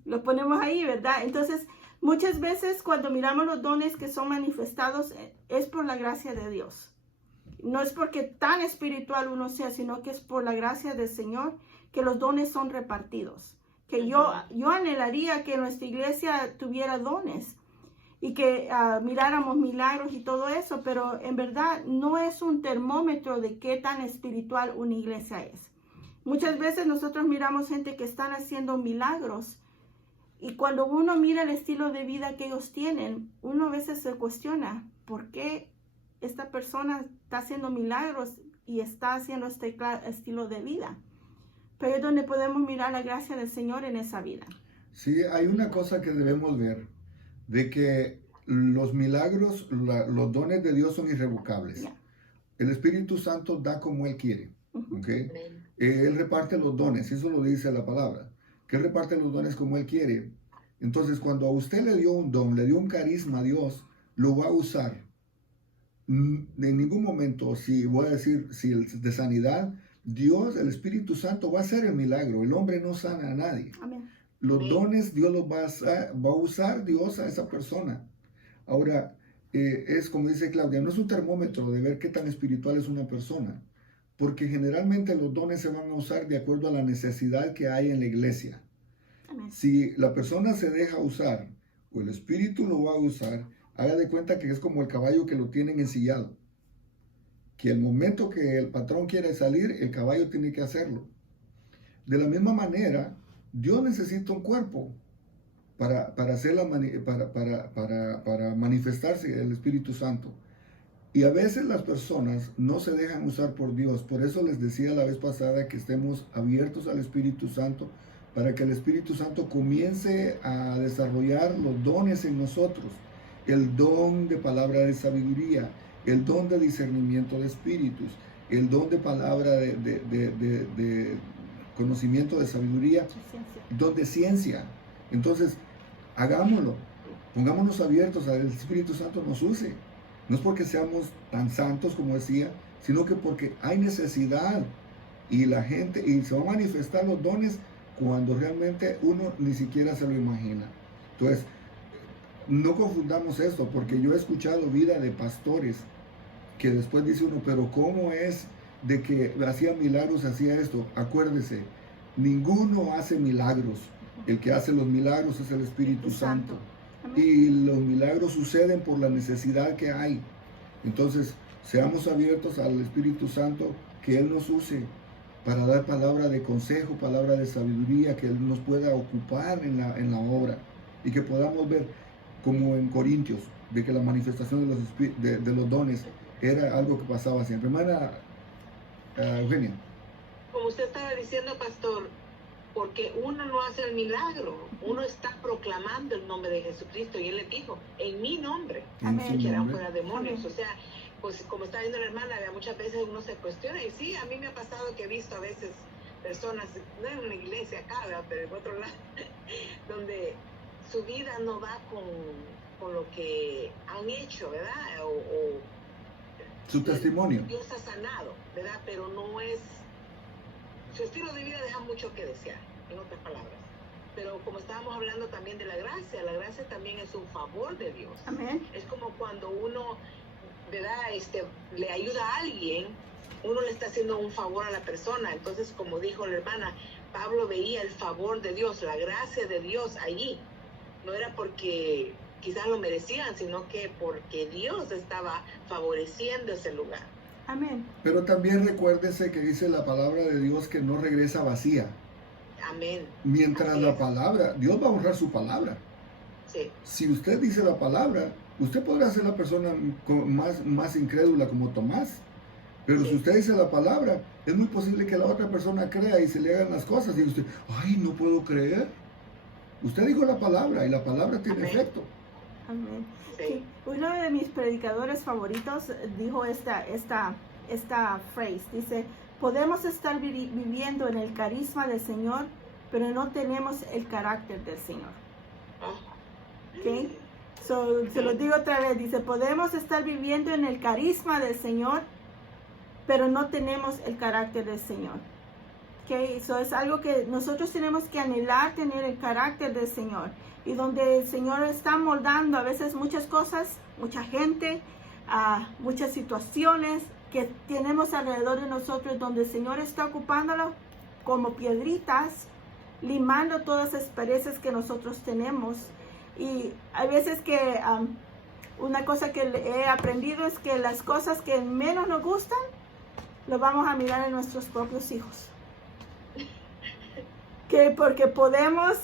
Lo ponemos ahí, ¿verdad? Entonces, muchas veces cuando miramos los dones que son manifestados, es por la gracia de Dios. No es porque tan espiritual uno sea, sino que es por la gracia del Señor que los dones son repartidos. Que yo anhelaría que nuestra iglesia tuviera dones y que miráramos milagros y todo eso, pero en verdad no es un termómetro de qué tan espiritual una iglesia es. Muchas veces nosotros miramos gente que están haciendo milagros y cuando uno mira el estilo de vida que ellos tienen, uno a veces se cuestiona, ¿por qué esta persona está haciendo milagros y está haciendo este estilo de vida? Pero es donde podemos mirar la gracia del Señor en esa vida. Sí, hay una cosa que debemos ver, de que los milagros, los dones de Dios son irrevocables. Yeah. El Espíritu Santo da como Él quiere. ¿Okay? Él reparte los dones, eso lo dice la palabra, que Él reparte los dones como Él quiere. Entonces, cuando a usted le dio un don, le dio un carisma a Dios, lo va a usar. En ningún momento, si el de sanidad, Dios, el Espíritu Santo va a hacer el milagro. El hombre no sana a nadie. Amén. Los dones Dios los va a usar Dios a esa persona. Ahora, es como dice Claudia, no es un termómetro de ver qué tan espiritual es una persona, porque generalmente los dones se van a usar de acuerdo a la necesidad que hay en la iglesia. Amén. Si la persona se deja usar o el Espíritu lo va a usar, haga de cuenta que es como el caballo que lo tienen ensillado. Que el momento que el patrón quiere salir, el caballo tiene que hacerlo. De la misma manera, Dios necesita un cuerpo para manifestarse el Espíritu Santo. Y a veces las personas no se dejan usar por Dios. Por eso les decía la vez pasada que estemos abiertos al Espíritu Santo, para que el Espíritu Santo comience a desarrollar los dones en nosotros. El don de palabra de sabiduría, el don de discernimiento de espíritus, el don de palabra de conocimiento de sabiduría, don de ciencia. Entonces, hagámoslo, pongámonos abiertos a que el Espíritu Santo nos use. No es porque seamos tan santos como decía, sino que porque hay necesidad y la gente, y se van a manifestar los dones cuando realmente uno ni siquiera se lo imagina. Entonces, no confundamos esto, porque yo he escuchado vida de pastores que después dice uno, pero ¿cómo es de que hacía milagros, hacía esto? Acuérdese, ninguno hace milagros. El que hace los milagros es el Espíritu Santo. Y los milagros suceden por la necesidad que hay. Entonces, seamos abiertos al Espíritu Santo, que Él nos use para dar palabra de consejo, palabra de sabiduría, que Él nos pueda ocupar en la obra y que podamos ver, como en Corintios, de que la manifestación de los dones era algo que pasaba siempre. Hermana Eugenia. Como usted estaba diciendo, pastor, porque uno no hace el milagro, uno está proclamando el nombre de Jesucristo, y Él le dijo, en mi nombre, que eran fuera demonios. Amén. O sea, pues como está viendo la hermana, muchas veces uno se cuestiona, y sí, a mí me ha pasado que he visto a veces personas, no en una iglesia acá, ¿verdad?, pero en otro lado, donde su vida no va con lo que han hecho, ¿verdad? O su testimonio. Dios ha sanado, ¿verdad? Pero no es, su estilo de vida deja mucho que desear, en otras palabras. Pero como estábamos hablando también de la gracia también es un favor de Dios. Amén. Es como cuando uno, ¿verdad?, le ayuda a alguien, uno le está haciendo un favor a la persona. Entonces, como dijo la hermana, Pablo veía el favor de Dios, la gracia de Dios allí. No era porque quizás lo merecían, sino que porque Dios estaba favoreciendo ese lugar. Amén. Pero también recuérdese que dice la palabra de Dios que no regresa vacía. Amén. Mientras Así la es. palabra, Dios va a honrar su palabra. Sí. Si usted dice la palabra, usted podrá ser la persona más incrédula como Tomás. Pero Sí. si usted dice la palabra, es muy posible que la otra persona crea y se le hagan las cosas. Y usted, ay, no puedo creer. Usted dijo la palabra y la palabra tiene Amén. efecto. Amén. Sí. Sí. Uno de mis predicadores favoritos dijo esta phrase. Dice, podemos estar viviendo en el carisma del Señor, pero no tenemos el carácter del Señor. ¿Ok? Se lo digo otra vez. Dice, podemos estar viviendo en el carisma del Señor, pero no tenemos el carácter del Señor. Okay, eso es algo que nosotros tenemos que anhelar, tener el carácter del Señor. Y donde el Señor está moldando a veces muchas cosas, mucha gente, muchas situaciones que tenemos alrededor de nosotros, donde el Señor está ocupándolo como piedritas, limando todas las asperezas que nosotros tenemos. Y hay veces que una cosa que he aprendido es que las cosas que menos nos gustan, lo vamos a mirar en nuestros propios hijos. Porque podemos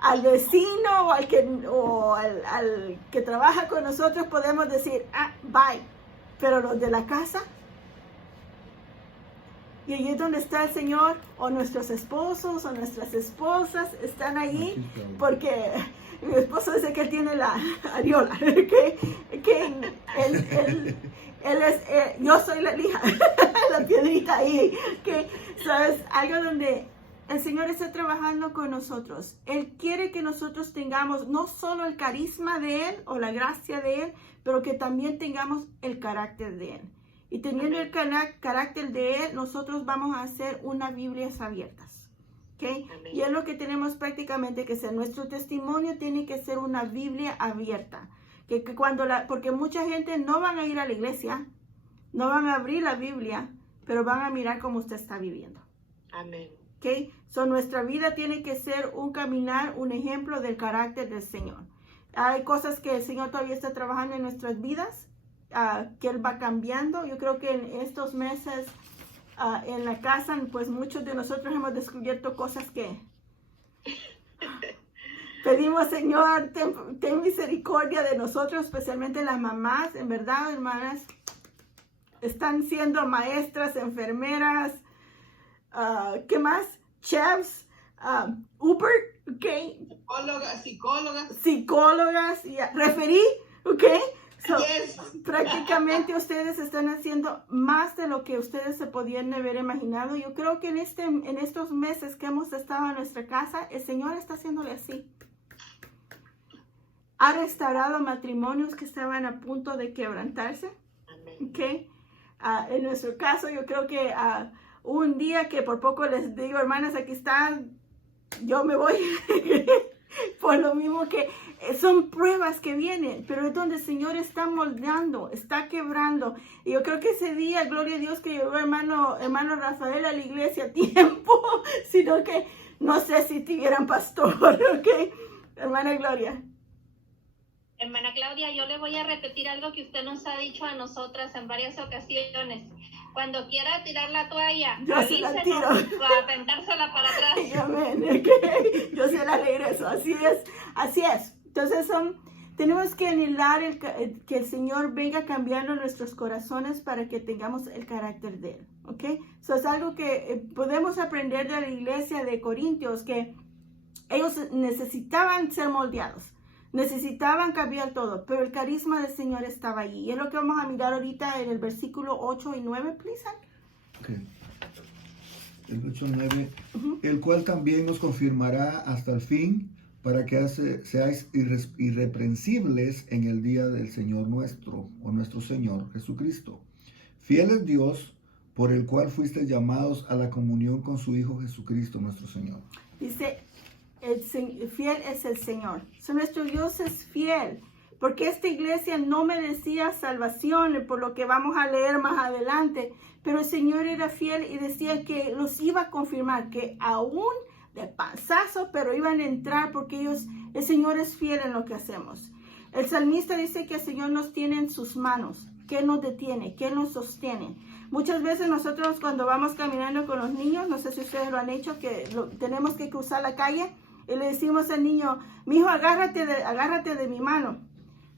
al vecino o al que trabaja con nosotros, podemos decir, bye. Pero los de la casa, y allí es donde está el Señor, o nuestros esposos o nuestras esposas están allí, porque mi esposo dice que él tiene la areola, que él es, yo soy la lija, la piedrita ahí, que, ¿sabes? Algo donde el Señor está trabajando con nosotros. Él quiere que nosotros tengamos no solo el carisma de Él o la gracia de Él, pero que también tengamos el carácter de Él. Y teniendo el carácter de Él, nosotros vamos a hacer unas Biblias abiertas. ¿Okay? Y es lo que tenemos prácticamente que hacer. Nuestro testimonio tiene que ser una Biblia abierta. Porque mucha gente no van a ir a la iglesia, no van a abrir la Biblia, pero van a mirar cómo usted está viviendo. Amén. Okay? So nuestra vida tiene que ser un caminar, un ejemplo del carácter del Señor. Hay cosas que el Señor todavía está trabajando en nuestras vidas, que Él va cambiando. Yo creo que en estos meses en la casa, pues muchos de nosotros hemos descubierto cosas que pedimos, Señor, ten misericordia de nosotros, especialmente las mamás. En verdad, hermanas, están siendo maestras, enfermeras, ¿qué más? Chefs, Uber, ¿ok? Psicólogas, referí, ¿ok? So, Yes. prácticamente ustedes están haciendo más de lo que ustedes se podían haber imaginado. Yo creo que en estos meses que hemos estado en nuestra casa, el Señor está haciéndole así. Ha restaurado matrimonios que estaban a punto de quebrantarse. Okay. En nuestro caso, yo creo que un día que por poco les digo, hermanas, aquí están, yo me voy. Por lo mismo que son pruebas que vienen, pero es donde el Señor está moldeando, está quebrando. Y yo creo que ese día, gloria a Dios, que llegó hermano Rafael a la iglesia a tiempo, sino que no sé si tuvieran pastor, ¿ok? Hermana Gloria. Hermana Claudia, yo le voy a repetir algo que usted nos ha dicho a nosotras en varias ocasiones. Cuando quiera tirar la toalla, yo se la tiro. Para aventársela para atrás. Amén, okay. Yo se la regreso, así es. Entonces tenemos que anhelar que el Señor venga cambiando nuestros corazones para que tengamos el carácter de Él, ¿ok? Eso es algo que podemos aprender de la iglesia de Corintios, que ellos necesitaban ser moldeados. Necesitaban cambiar todo, pero el carisma del Señor estaba allí. Y es lo que vamos a mirar ahorita en el versículo 8 y 9, please. Okay. El 8 y 9, el cual también nos confirmará hasta el fin, para que seáis irreprensibles en el día del Señor nuestro, o nuestro Señor Jesucristo. Fiel es Dios, por el cual fuisteis llamados a la comunión con su Hijo Jesucristo nuestro Señor. Dice, fiel es el Señor. So, nuestro Dios es fiel, porque esta iglesia no merecía salvación, por lo que vamos a leer más adelante, pero el Señor era fiel y decía que los iba a confirmar, que aún de panzazo, pero iban a entrar, porque el Señor es fiel en lo que hacemos. El salmista dice que el Señor nos tiene en sus manos, que Él nos detiene, que Él nos sostiene. Muchas veces nosotros cuando vamos caminando con los niños, no sé si ustedes lo han hecho, que tenemos que cruzar la calle, y le decimos al niño, mijo, agárrate de mi mano.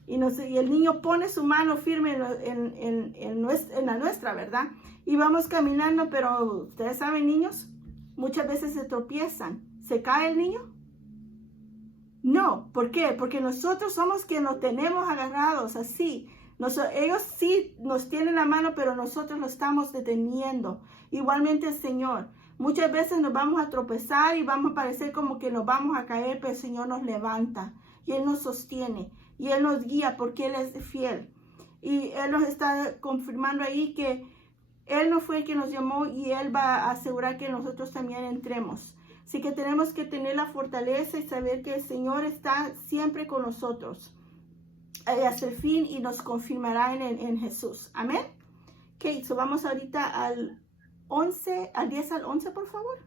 Y el niño pone su mano firme en la nuestra, ¿verdad? Y vamos caminando, pero ustedes saben, niños, muchas veces se tropiezan. ¿Se cae el niño? No. ¿Por qué? Porque nosotros somos quienes nos tenemos agarrados así. Ellos sí nos tienen la mano, pero nosotros lo estamos deteniendo. Igualmente el Señor. Muchas veces nos vamos a tropezar y vamos a parecer como que nos vamos a caer, pero el Señor nos levanta y Él nos sostiene y Él nos guía porque Él es fiel. Y Él nos está confirmando ahí que Él no fue el que nos llamó y Él va a asegurar que nosotros también entremos. Así que tenemos que tener la fortaleza y saber que el Señor está siempre con nosotros hasta el fin y nos confirmará en Jesús. Amén. Ok, so vamos ahorita al 10 al 11, por favor.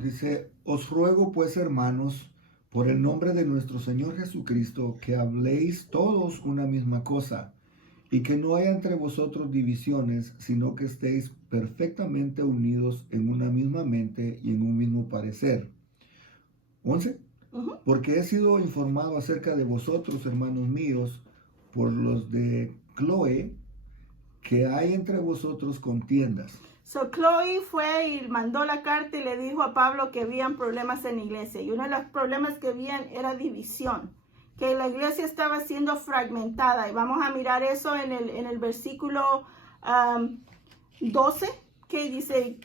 Dice, os ruego pues, hermanos, por el nombre de nuestro Señor Jesucristo, que habléis todos una misma cosa, y que no haya entre vosotros divisiones, sino que estéis perfectamente unidos en una misma mente y en un mismo parecer. 11. Porque he sido informado acerca de vosotros, hermanos míos, por los de Chloe, que hay entre vosotros contiendas. So Chloe fue y mandó la carta y le dijo a Pablo que habían problemas en la iglesia. Y uno de los problemas que habían era división. Que la iglesia estaba siendo fragmentada. Y vamos a mirar eso en el versículo 12. Que dice,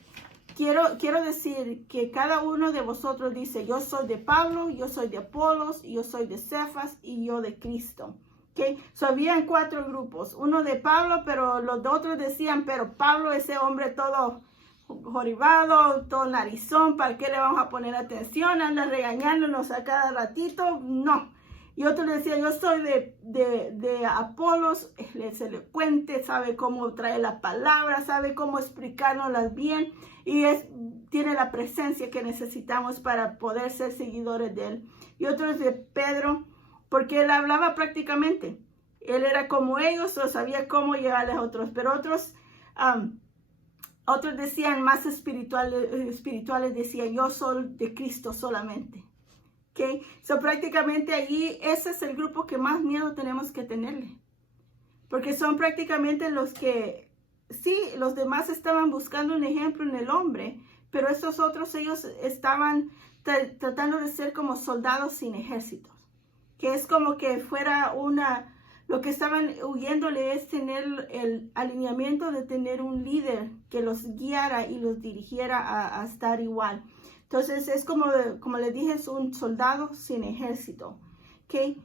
quiero decir que cada uno de vosotros dice, yo soy de Pablo, yo soy de Apolos, yo soy de Cefas y yo de Cristo. Okay. So, habían 4 grupos, uno de Pablo, pero los otros decían, pero Pablo, ese hombre todo joribado, todo narizón, ¿para qué le vamos a poner atención? Anda regañándonos a cada ratito, no. Y otro le decía, yo soy de Apolos, es elocuente, sabe cómo traer la palabra, sabe cómo explicárnoslas bien y tiene la presencia que necesitamos para poder ser seguidores de él. Y otro es de Pedro, porque él hablaba prácticamente. Él era como ellos o sabía cómo llegarles a otros, pero otros decían más espirituales decían, yo soy de Cristo solamente. Okay. So, prácticamente allí ese es el grupo que más miedo tenemos que tenerle. Porque son prácticamente los que, sí, los demás estaban buscando un ejemplo en el hombre, pero estos otros, ellos estaban tratando de ser como soldados sin ejércitos. Que es como que fuera lo que estaban huyéndole es tener el alineamiento de tener un líder que los guiara y los dirigiera a estar igual. Entonces es como les dije, es un soldado sin ejército. ¿Okay?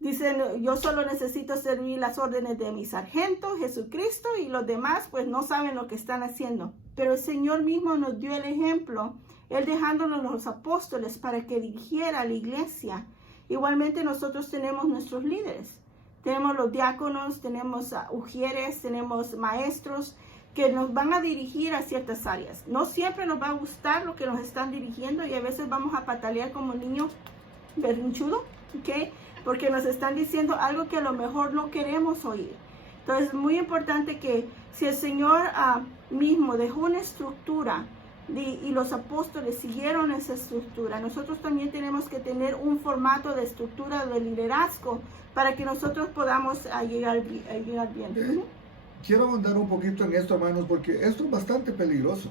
Dicen, yo solo necesito servir las órdenes de mi sargento, Jesucristo, y los demás pues no saben lo que están haciendo. Pero el Señor mismo nos dio el ejemplo, Él dejándonos los apóstoles para que dirigiera a la iglesia. Igualmente nosotros tenemos nuestros líderes. Tenemos los diáconos, tenemos ujieres, tenemos maestros, que nos van a dirigir a ciertas áreas. No siempre nos va a gustar lo que nos están dirigiendo y a veces vamos a patalear como niño berrinchudo, ¿ok? Porque nos están diciendo algo que a lo mejor no queremos oír. Entonces es muy importante que si el Señor mismo dejó una estructura y los apóstoles siguieron esa estructura, nosotros también tenemos que tener un formato de estructura de liderazgo para que nosotros podamos llegar bien. Quiero ahondar un poquito en esto, hermanos, porque esto es bastante peligroso.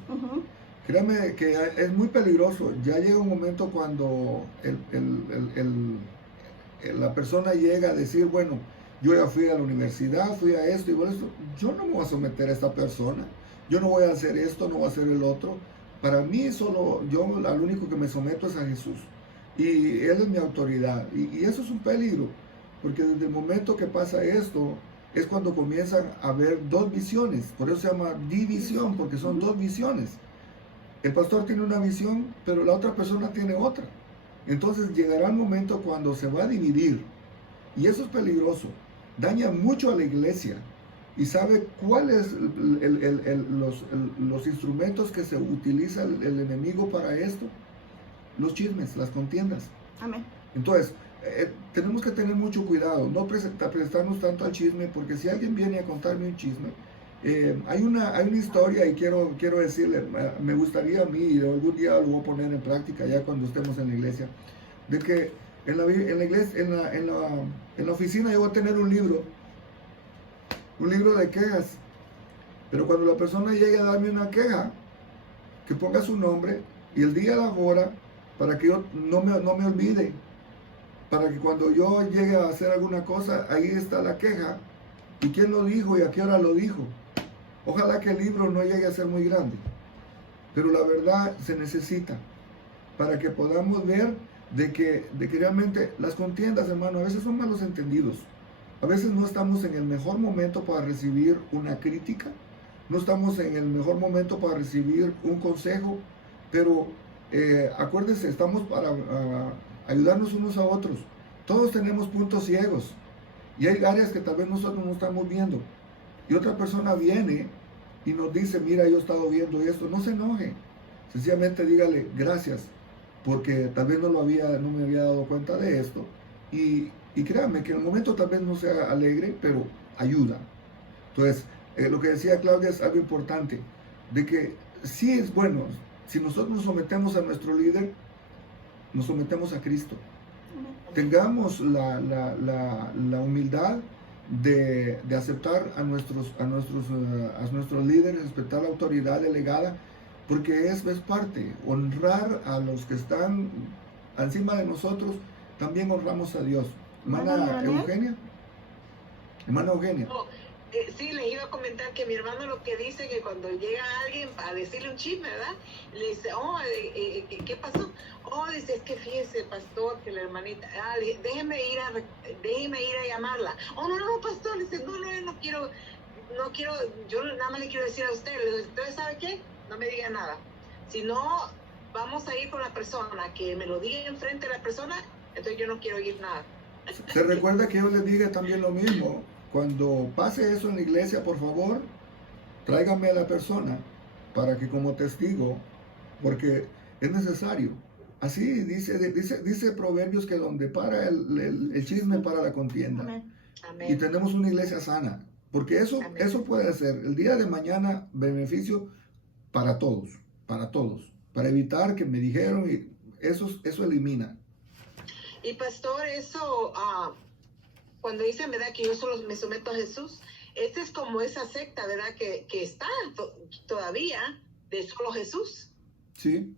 Créanme que es muy peligroso. Ya llega un momento cuando la persona llega a decir, bueno, yo ya fui a la universidad, fui a esto y bueno, esto. Yo no me voy a someter a esta persona. Yo no voy a hacer esto, no voy a hacer el otro. Para mí yo al único que me someto es a Jesús. Y Él es mi autoridad. Y eso es un peligro. Porque desde el momento que pasa esto, es cuando comienzan a haber dos visiones. Por eso se llama división, porque son dos visiones. El pastor tiene una visión, pero la otra persona tiene otra. Entonces llegará el momento cuando se va a dividir. Y eso es peligroso. Daña mucho a la iglesia. ¿Y sabe cuáles los instrumentos que se utiliza el enemigo para esto? Los chismes, las contiendas. Amén. Entonces, tenemos que tener mucho cuidado, no prestarnos tanto al chisme, porque si alguien viene a contarme un chisme, hay una historia y quiero decirle, me gustaría a mí, y algún día lo voy a poner en práctica ya cuando estemos en la iglesia, de que en la iglesia, en la oficina yo voy a tener un libro de quejas, pero cuando la persona llegue a darme una queja, que ponga su nombre y el día, la hora, para que yo no me olvide. Para que cuando yo llegue a hacer alguna cosa, ahí está la queja. ¿Y quién lo dijo y a qué hora lo dijo? Ojalá que el libro no llegue a ser muy grande. Pero la verdad se necesita para que podamos ver de que realmente las contiendas, hermano, a veces son malos entendidos. A veces no estamos en el mejor momento para recibir una crítica. No estamos en el mejor momento para recibir un consejo. Pero acuérdense, estamos para ayudarnos unos a otros. Todos tenemos puntos ciegos y hay áreas que tal vez nosotros no estamos viendo y otra persona viene y nos dice, mira, yo he estado viendo esto. No se enoje, sencillamente dígale gracias porque tal vez no me había dado cuenta de esto y créanme que en el momento tal vez no sea alegre, pero ayuda. Entonces lo que decía Claudia es algo importante, de que sí es bueno, si nosotros nos sometemos a nuestro líder, nos sometemos a Cristo. Tengamos la humildad de aceptar a nuestros líderes, respetar la autoridad delegada, porque es parte, honrar a los que están encima de nosotros, también honramos a Dios. Hermana Eugenia. Hermana Eugenia. Sí, les iba a comentar que mi hermano lo que dice que cuando llega alguien a decirle un chisme, ¿verdad? Le dice, ¿qué pasó? Dice, es que fíjese, pastor, que la hermanita, déjeme ir a llamarla. No, pastor, dice, no quiero, yo nada más le quiero decir a usted, ¿usted sabe qué? No me diga nada. Si no, vamos a ir con la persona, que me lo diga enfrente de la persona, entonces yo no quiero oír nada. Se recuerda que yo les dije también lo mismo. Cuando pase eso en la iglesia, por favor, tráigame a la persona para que como testigo, porque es necesario. Así dice Proverbios que donde para el chisme, para la contienda. Amén. Amén. Y tenemos una iglesia sana, porque eso puede ser el día de mañana beneficio para todos, para evitar que me dijeron, y eso elimina. Y pastor, eso, cuando dicen, ¿verdad?, que yo solo me someto a Jesús, esta es como esa secta, ¿verdad?, que está todavía de solo Jesús. Sí.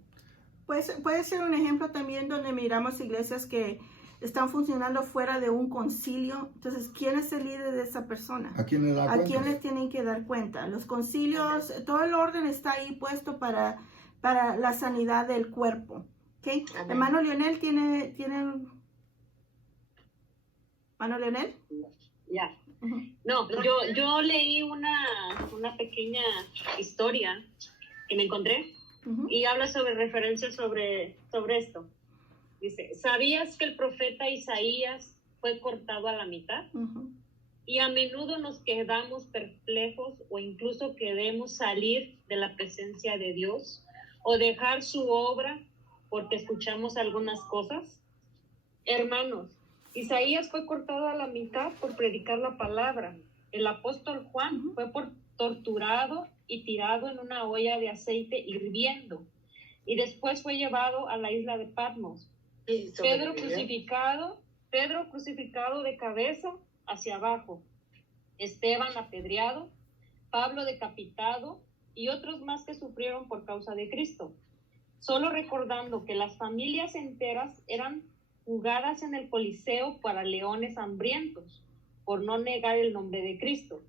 Pues puede ser un ejemplo también donde miramos iglesias que están funcionando fuera de un concilio. Entonces, ¿quién es el líder de esa persona? ¿A quién le da cuenta? ¿A quién le tienen que dar cuenta? Los concilios, todo el orden está ahí puesto para la sanidad del cuerpo. ¿Okay? Hermano Leonel tiene ¿Hermano Leonel? Ya. Uh-huh. No, yo leí una pequeña historia que me encontré y habla sobre referencias sobre esto. Dice, ¿sabías que el profeta Isaías fue cortado a la mitad? Uh-huh. Y a menudo nos quedamos perplejos o incluso queremos salir de la presencia de Dios o dejar su obra porque escuchamos algunas cosas. Hermanos, Isaías fue cortado a la mitad por predicar la palabra. El apóstol Juan fue torturado y tirado en una olla de aceite hirviendo. Y después fue llevado a la isla de Patmos. Pedro crucificado de cabeza hacia abajo. Esteban apedreado. Pablo decapitado. Y otros más que sufrieron por causa de Cristo. Solo recordando que las familias enteras eran jugadas en el Coliseo para leones hambrientos, por no negar el nombre de Cristo.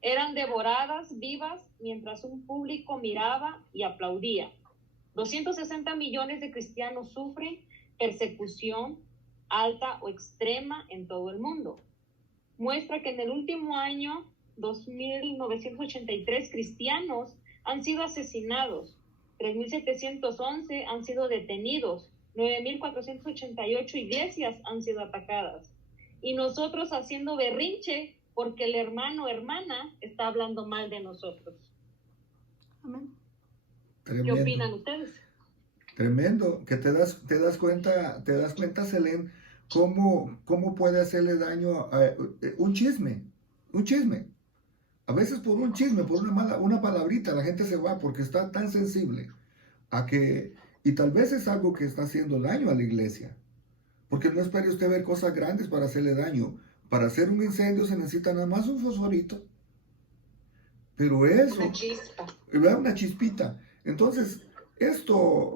Eran devoradas vivas mientras un público miraba y aplaudía. 260 millones de cristianos sufren persecución alta o extrema en todo el mundo. Muestra que en el último año, 2.983 cristianos han sido asesinados, 3.711 han sido detenidos, 9.488 iglesias han sido atacadas. Y nosotros haciendo berrinche porque el hermano o hermana está hablando mal de nosotros. Amén. Tremendo. ¿Qué opinan ustedes? Tremendo, que te das cuenta, Selén, cómo puede hacerle daño a un chisme. A veces por un chisme, por una palabrita, la gente se va porque está tan sensible y tal vez es algo que está haciendo daño a la iglesia. Porque no espere usted ver cosas grandes para hacerle daño. Para hacer un incendio se necesita nada más un fosforito. Pero eso... Una chispa. Una chispita. Entonces,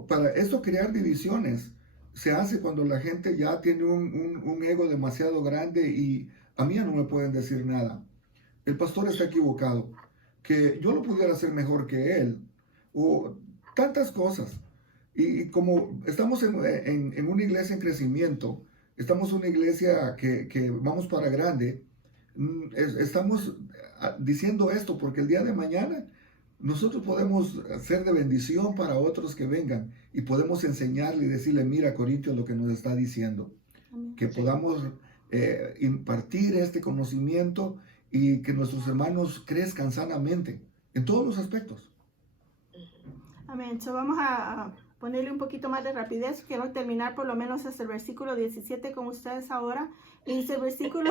para crear divisiones se hace cuando la gente ya tiene un ego demasiado grande y a mí ya no me pueden decir nada. El pastor está equivocado. Que yo lo pudiera hacer mejor que él. O tantas cosas. Y como estamos en una iglesia en crecimiento, estamos en una iglesia que vamos para grande, estamos diciendo esto porque el día de mañana nosotros podemos ser de bendición para otros que vengan y podemos enseñarle y decirle, mira, Corintios, lo que nos está diciendo. Que podamos impartir este conocimiento y que nuestros hermanos crezcan sanamente en todos los aspectos. Amén. So vamos a ponerle un poquito más de rapidez. Quiero terminar por lo menos hasta el versículo 17 con ustedes ahora. Y dice el versículo,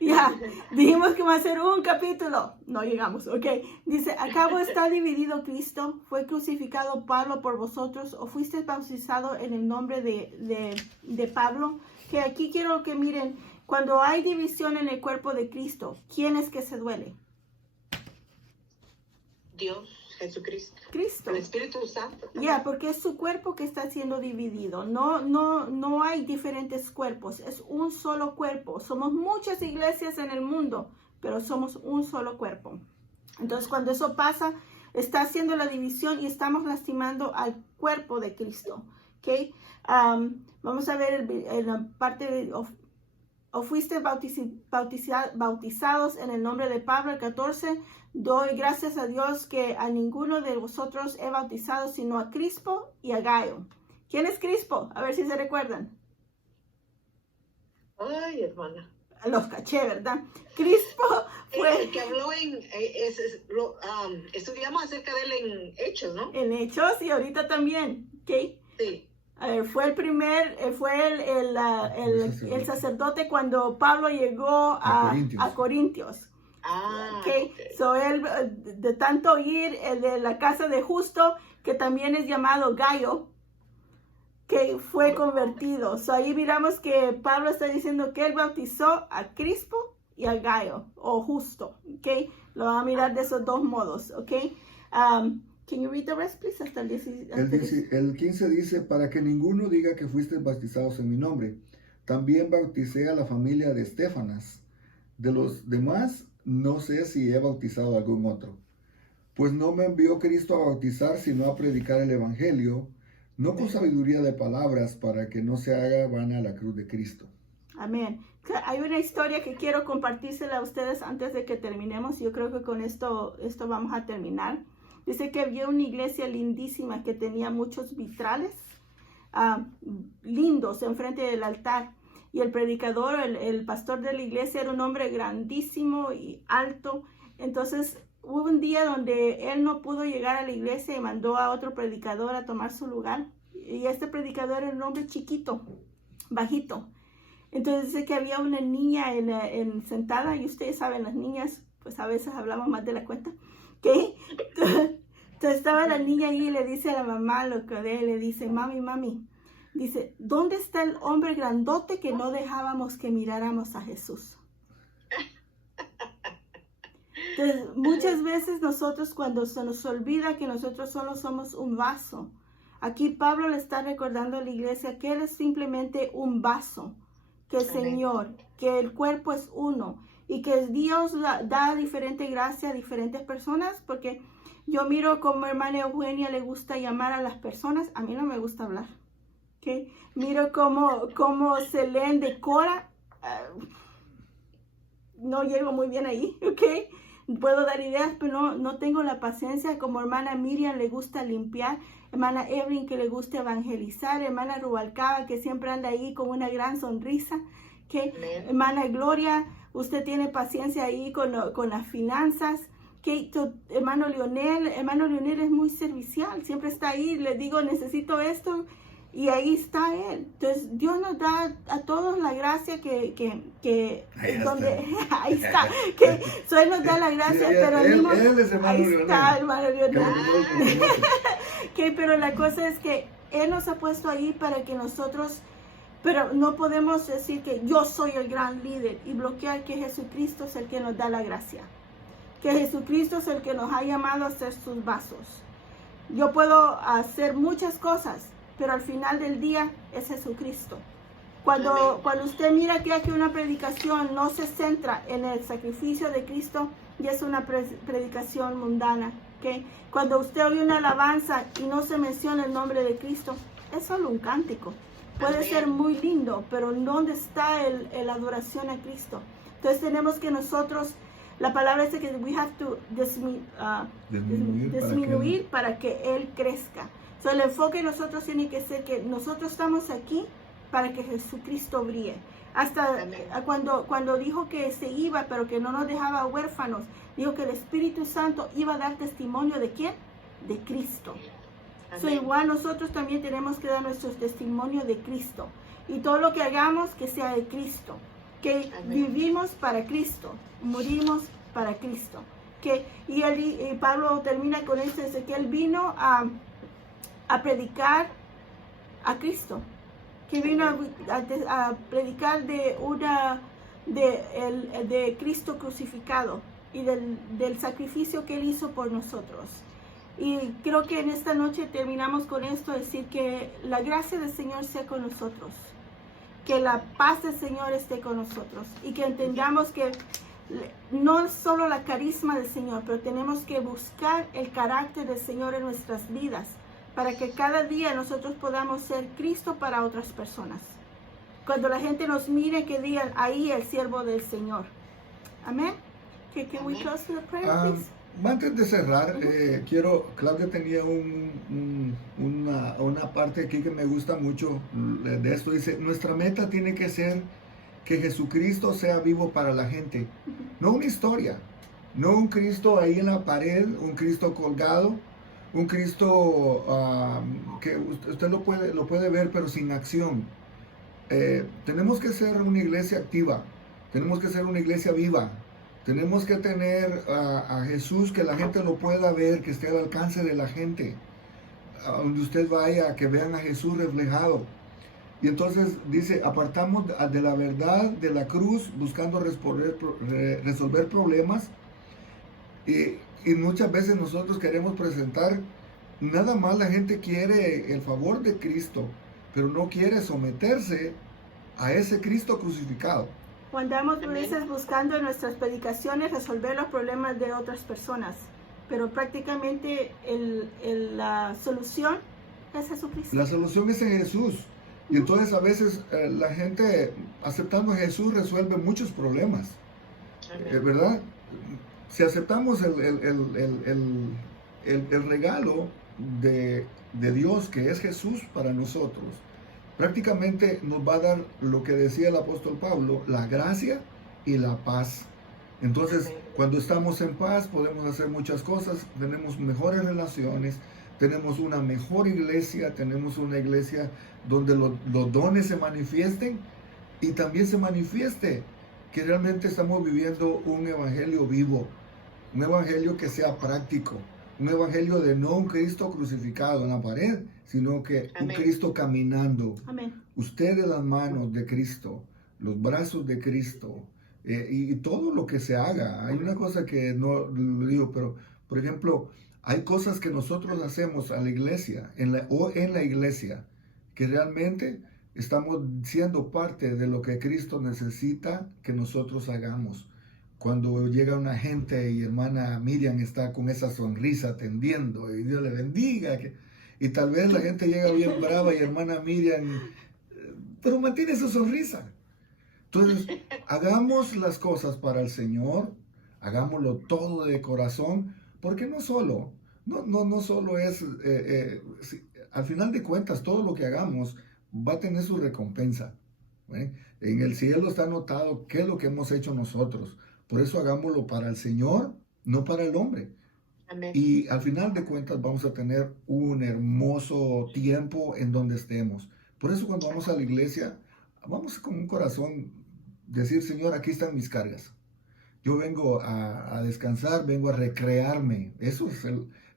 ya, dijimos que va a ser un capítulo. No llegamos, ok. Dice, ¿acaso está dividido Cristo? ¿Fue crucificado Pablo por vosotros? ¿O fuisteis bautizados en el nombre de Pablo? Que aquí quiero que miren, cuando hay división en el cuerpo de Cristo, ¿quién es que se duele? Dios. Jesucristo. Cristo. El Espíritu Santo. Ya, porque es su cuerpo que está siendo dividido. No hay diferentes cuerpos. Es un solo cuerpo. Somos muchas iglesias en el mundo, pero somos un solo cuerpo. Entonces, cuando eso pasa, está haciendo la división y estamos lastimando al cuerpo de Cristo. ¿Okay? Vamos a ver en la parte de... ¿O fuiste bautizados en el nombre de Pablo? El 14, doy gracias a Dios que a ninguno de vosotros he bautizado, sino a Crispo y a Gayo. ¿Quién es Crispo? A ver si se recuerdan. Ay, hermana. Los caché, ¿verdad? Crispo fue... El que habló estudiamos acerca de él en Hechos, ¿no? En Hechos y ahorita también, ¿ok? Sí. Fue el sacerdote cuando Pablo llegó a Corintios. Okay. So él, de tanto ir de la casa de Justo, que también es llamado Gallo, que fue convertido. So ahí miramos que Pablo está diciendo que él bautizó a Crispo y a Gallo, o Justo, okay. Lo va a mirar de esos dos modos, okay. Can you read the rest, please? Hasta el 15 dice, para que ninguno diga que fuiste bautizados en mi nombre. También bauticé a la familia de Estefanas. De los demás, no sé si he bautizado a algún otro. Pues no me envió Cristo a bautizar, sino a predicar el evangelio, no con sabiduría de palabras, para que no se haga vana la cruz de Cristo. Amén. Hay una historia que quiero compartírsela a ustedes antes de que terminemos. Yo creo que con esto vamos a terminar. Dice que había una iglesia lindísima que tenía muchos vitrales lindos enfrente del altar. Y el predicador, el pastor de la iglesia, era un hombre grandísimo y alto. Entonces hubo un día donde él no pudo llegar a la iglesia y mandó a otro predicador a tomar su lugar. Y este predicador era un hombre chiquito, bajito. Entonces dice que había una niña sentada, y ustedes saben, las niñas pues a veces hablamos más de la cuenta. ¿Okay? Entonces estaba la niña ahí y le dice a la mamá lo que le dice, mami, dice, ¿dónde está el hombre grandote que no dejábamos que miráramos a Jesús? Entonces, muchas veces nosotros, cuando se nos olvida que nosotros solo somos un vaso, aquí Pablo le está recordando a la iglesia que él es simplemente un vaso, que el Señor, que el cuerpo es uno, y que Dios da diferente gracia a diferentes personas, porque yo miro como hermana Eugenia le gusta llamar a las personas, a mí no me gusta hablar. Okay. Miro cómo se leen de Cora, no llego muy bien ahí, okay. Puedo dar ideas, pero no tengo la paciencia. Como hermana Miriam le gusta limpiar, hermana Evelyn que le gusta evangelizar, hermana Rubalcaba que siempre anda ahí con una gran sonrisa, okay. Hermana Gloria, usted tiene paciencia ahí con las finanzas. Okay. Hermano Leonel es muy servicial, siempre está ahí, le digo necesito esto, y ahí está él. Entonces Dios nos da a todos la gracia que ahí está, que él nos da la gracia, sí, pero él es hermano Leonel. Está hermano Leonel. Okay, pero la cosa es que él nos ha puesto ahí para que nosotros, pero no podemos decir que yo soy el gran líder y bloquear que Jesucristo es el que nos da la gracia, que Jesucristo es el que nos ha llamado a ser sus vasos. Yo puedo hacer muchas cosas, pero al final del día es Jesucristo. Cuando usted mira que aquí una predicación no se centra en el sacrificio de Cristo, y es una predicación mundana. ¿Okay? Cuando usted oye una alabanza y no se menciona el nombre de Cristo, es solo un cántico. Puede ser muy lindo, pero ¿dónde está la adoración a Cristo? Entonces tenemos que nosotros, la palabra dice que we have to disminuir para que Él crezca. So, el enfoque de nosotros tiene que ser que nosotros estamos aquí para que Jesucristo brille. Hasta cuando dijo que se iba, pero que no nos dejaba huérfanos, dijo que el Espíritu Santo iba a dar testimonio ¿de quién? De Cristo. So, igual nosotros también tenemos que dar nuestro testimonio de Cristo. Y todo lo que hagamos que sea de Cristo. Que vivimos para Cristo, morimos para Cristo. Que, y Pablo termina con esto, dice que él vino a predicar a Cristo, que vino a predicar de Cristo crucificado y del sacrificio que Él hizo por nosotros. Y creo que en esta noche terminamos con esto, decir que la gracia del Señor sea con nosotros, que la paz del Señor esté con nosotros, y que entendamos que no solo la carisma del Señor, pero tenemos que buscar el carácter del Señor en nuestras vidas, para que cada día nosotros podamos ser Cristo para otras personas. Cuando la gente nos mire, que digan, ahí el siervo del Señor. Amén. Can we close the prayer, please? Antes de cerrar, Claudia tenía una parte aquí que me gusta mucho de esto. Dice, nuestra meta tiene que ser que Jesucristo sea vivo para la gente. No una historia, no un Cristo ahí en la pared, un Cristo colgado, un Cristo que usted lo puede ver pero sin acción. Tenemos que ser una iglesia activa, tenemos que ser una iglesia viva, tenemos que tener a Jesús que la gente lo pueda ver, que esté al alcance de la gente, a donde usted vaya, que vean a Jesús reflejado. Y entonces dice, apartamos de la verdad de la cruz, buscando resolver problemas. Y muchas veces nosotros queremos presentar, nada más la gente quiere el favor de Cristo, pero no quiere someterse a ese Cristo crucificado. O andamos a veces buscando en nuestras predicaciones resolver los problemas de otras personas, pero prácticamente la solución es Jesucristo. La solución es en Jesús. Y entonces a veces la gente aceptando a Jesús resuelve muchos problemas, ¿verdad? Si aceptamos el regalo de Dios que es Jesús para nosotros, prácticamente nos va a dar lo que decía el apóstol Pablo, la gracia y la paz. Entonces, cuando estamos en paz podemos hacer muchas cosas, tenemos mejores relaciones, tenemos una mejor iglesia, tenemos una iglesia donde los dones se manifiesten y también se manifieste que realmente estamos viviendo un evangelio vivo, un evangelio que sea práctico, un evangelio de no un Cristo crucificado en la pared, sino que un Cristo caminando. Amén. Usted de las manos de Cristo, los brazos de Cristo, y todo lo que se haga. Hay una cosa que no lo digo, pero por ejemplo, hay cosas que nosotros hacemos a la iglesia, en la iglesia, que realmente estamos siendo parte de lo que Cristo necesita que nosotros hagamos. Cuando llega una gente y hermana Miriam está con esa sonrisa atendiendo, y Dios le bendiga, y tal vez la gente llega bien brava y hermana Miriam, pero mantiene su sonrisa. Entonces, hagamos las cosas para el Señor, hagámoslo todo de corazón, porque no solo es, al final de cuentas, todo lo que hagamos va a tener su recompensa. En el cielo está anotado qué es lo que hemos hecho nosotros. Por eso hagámoslo para el Señor, no para el hombre. Amén. Y al final de cuentas vamos a tener un hermoso tiempo en donde estemos. Por eso cuando vamos a la iglesia, vamos con un corazón, decir, Señor, aquí están mis cargas. Yo vengo a descansar, vengo a recrearme. Eso es,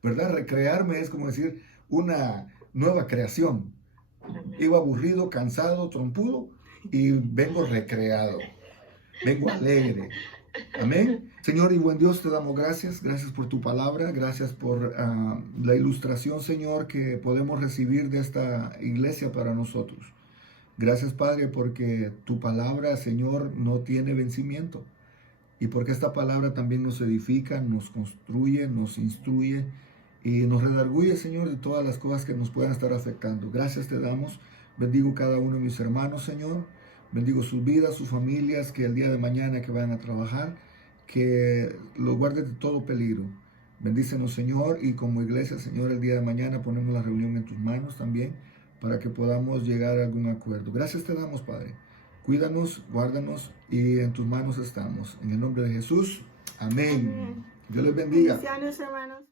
¿verdad? Recrearme es como decir una nueva creación. Iba aburrido, cansado, trompudo y vengo recreado. Vengo alegre. Amén. Señor y buen Dios, te damos gracias. Gracias por tu palabra. Gracias por la ilustración, Señor, que podemos recibir de esta iglesia para nosotros. Gracias, Padre, porque tu palabra, Señor, no tiene vencimiento. Y porque esta palabra también nos edifica, nos construye, nos instruye y nos redarguye, Señor, de todas las cosas que nos puedan estar afectando. Gracias te damos. Bendigo cada uno de mis hermanos, Señor. Bendigo sus vidas, sus familias, que el día de mañana que vayan a trabajar, que los guardes de todo peligro. Bendícenos, Señor, y como iglesia, Señor, el día de mañana ponemos la reunión en tus manos también, para que podamos llegar a algún acuerdo. Gracias te damos, Padre. Cuídanos, guárdanos y en tus manos estamos. En el nombre de Jesús. Amén. Amén. Dios les bendiga. Bendiciones, hermanos.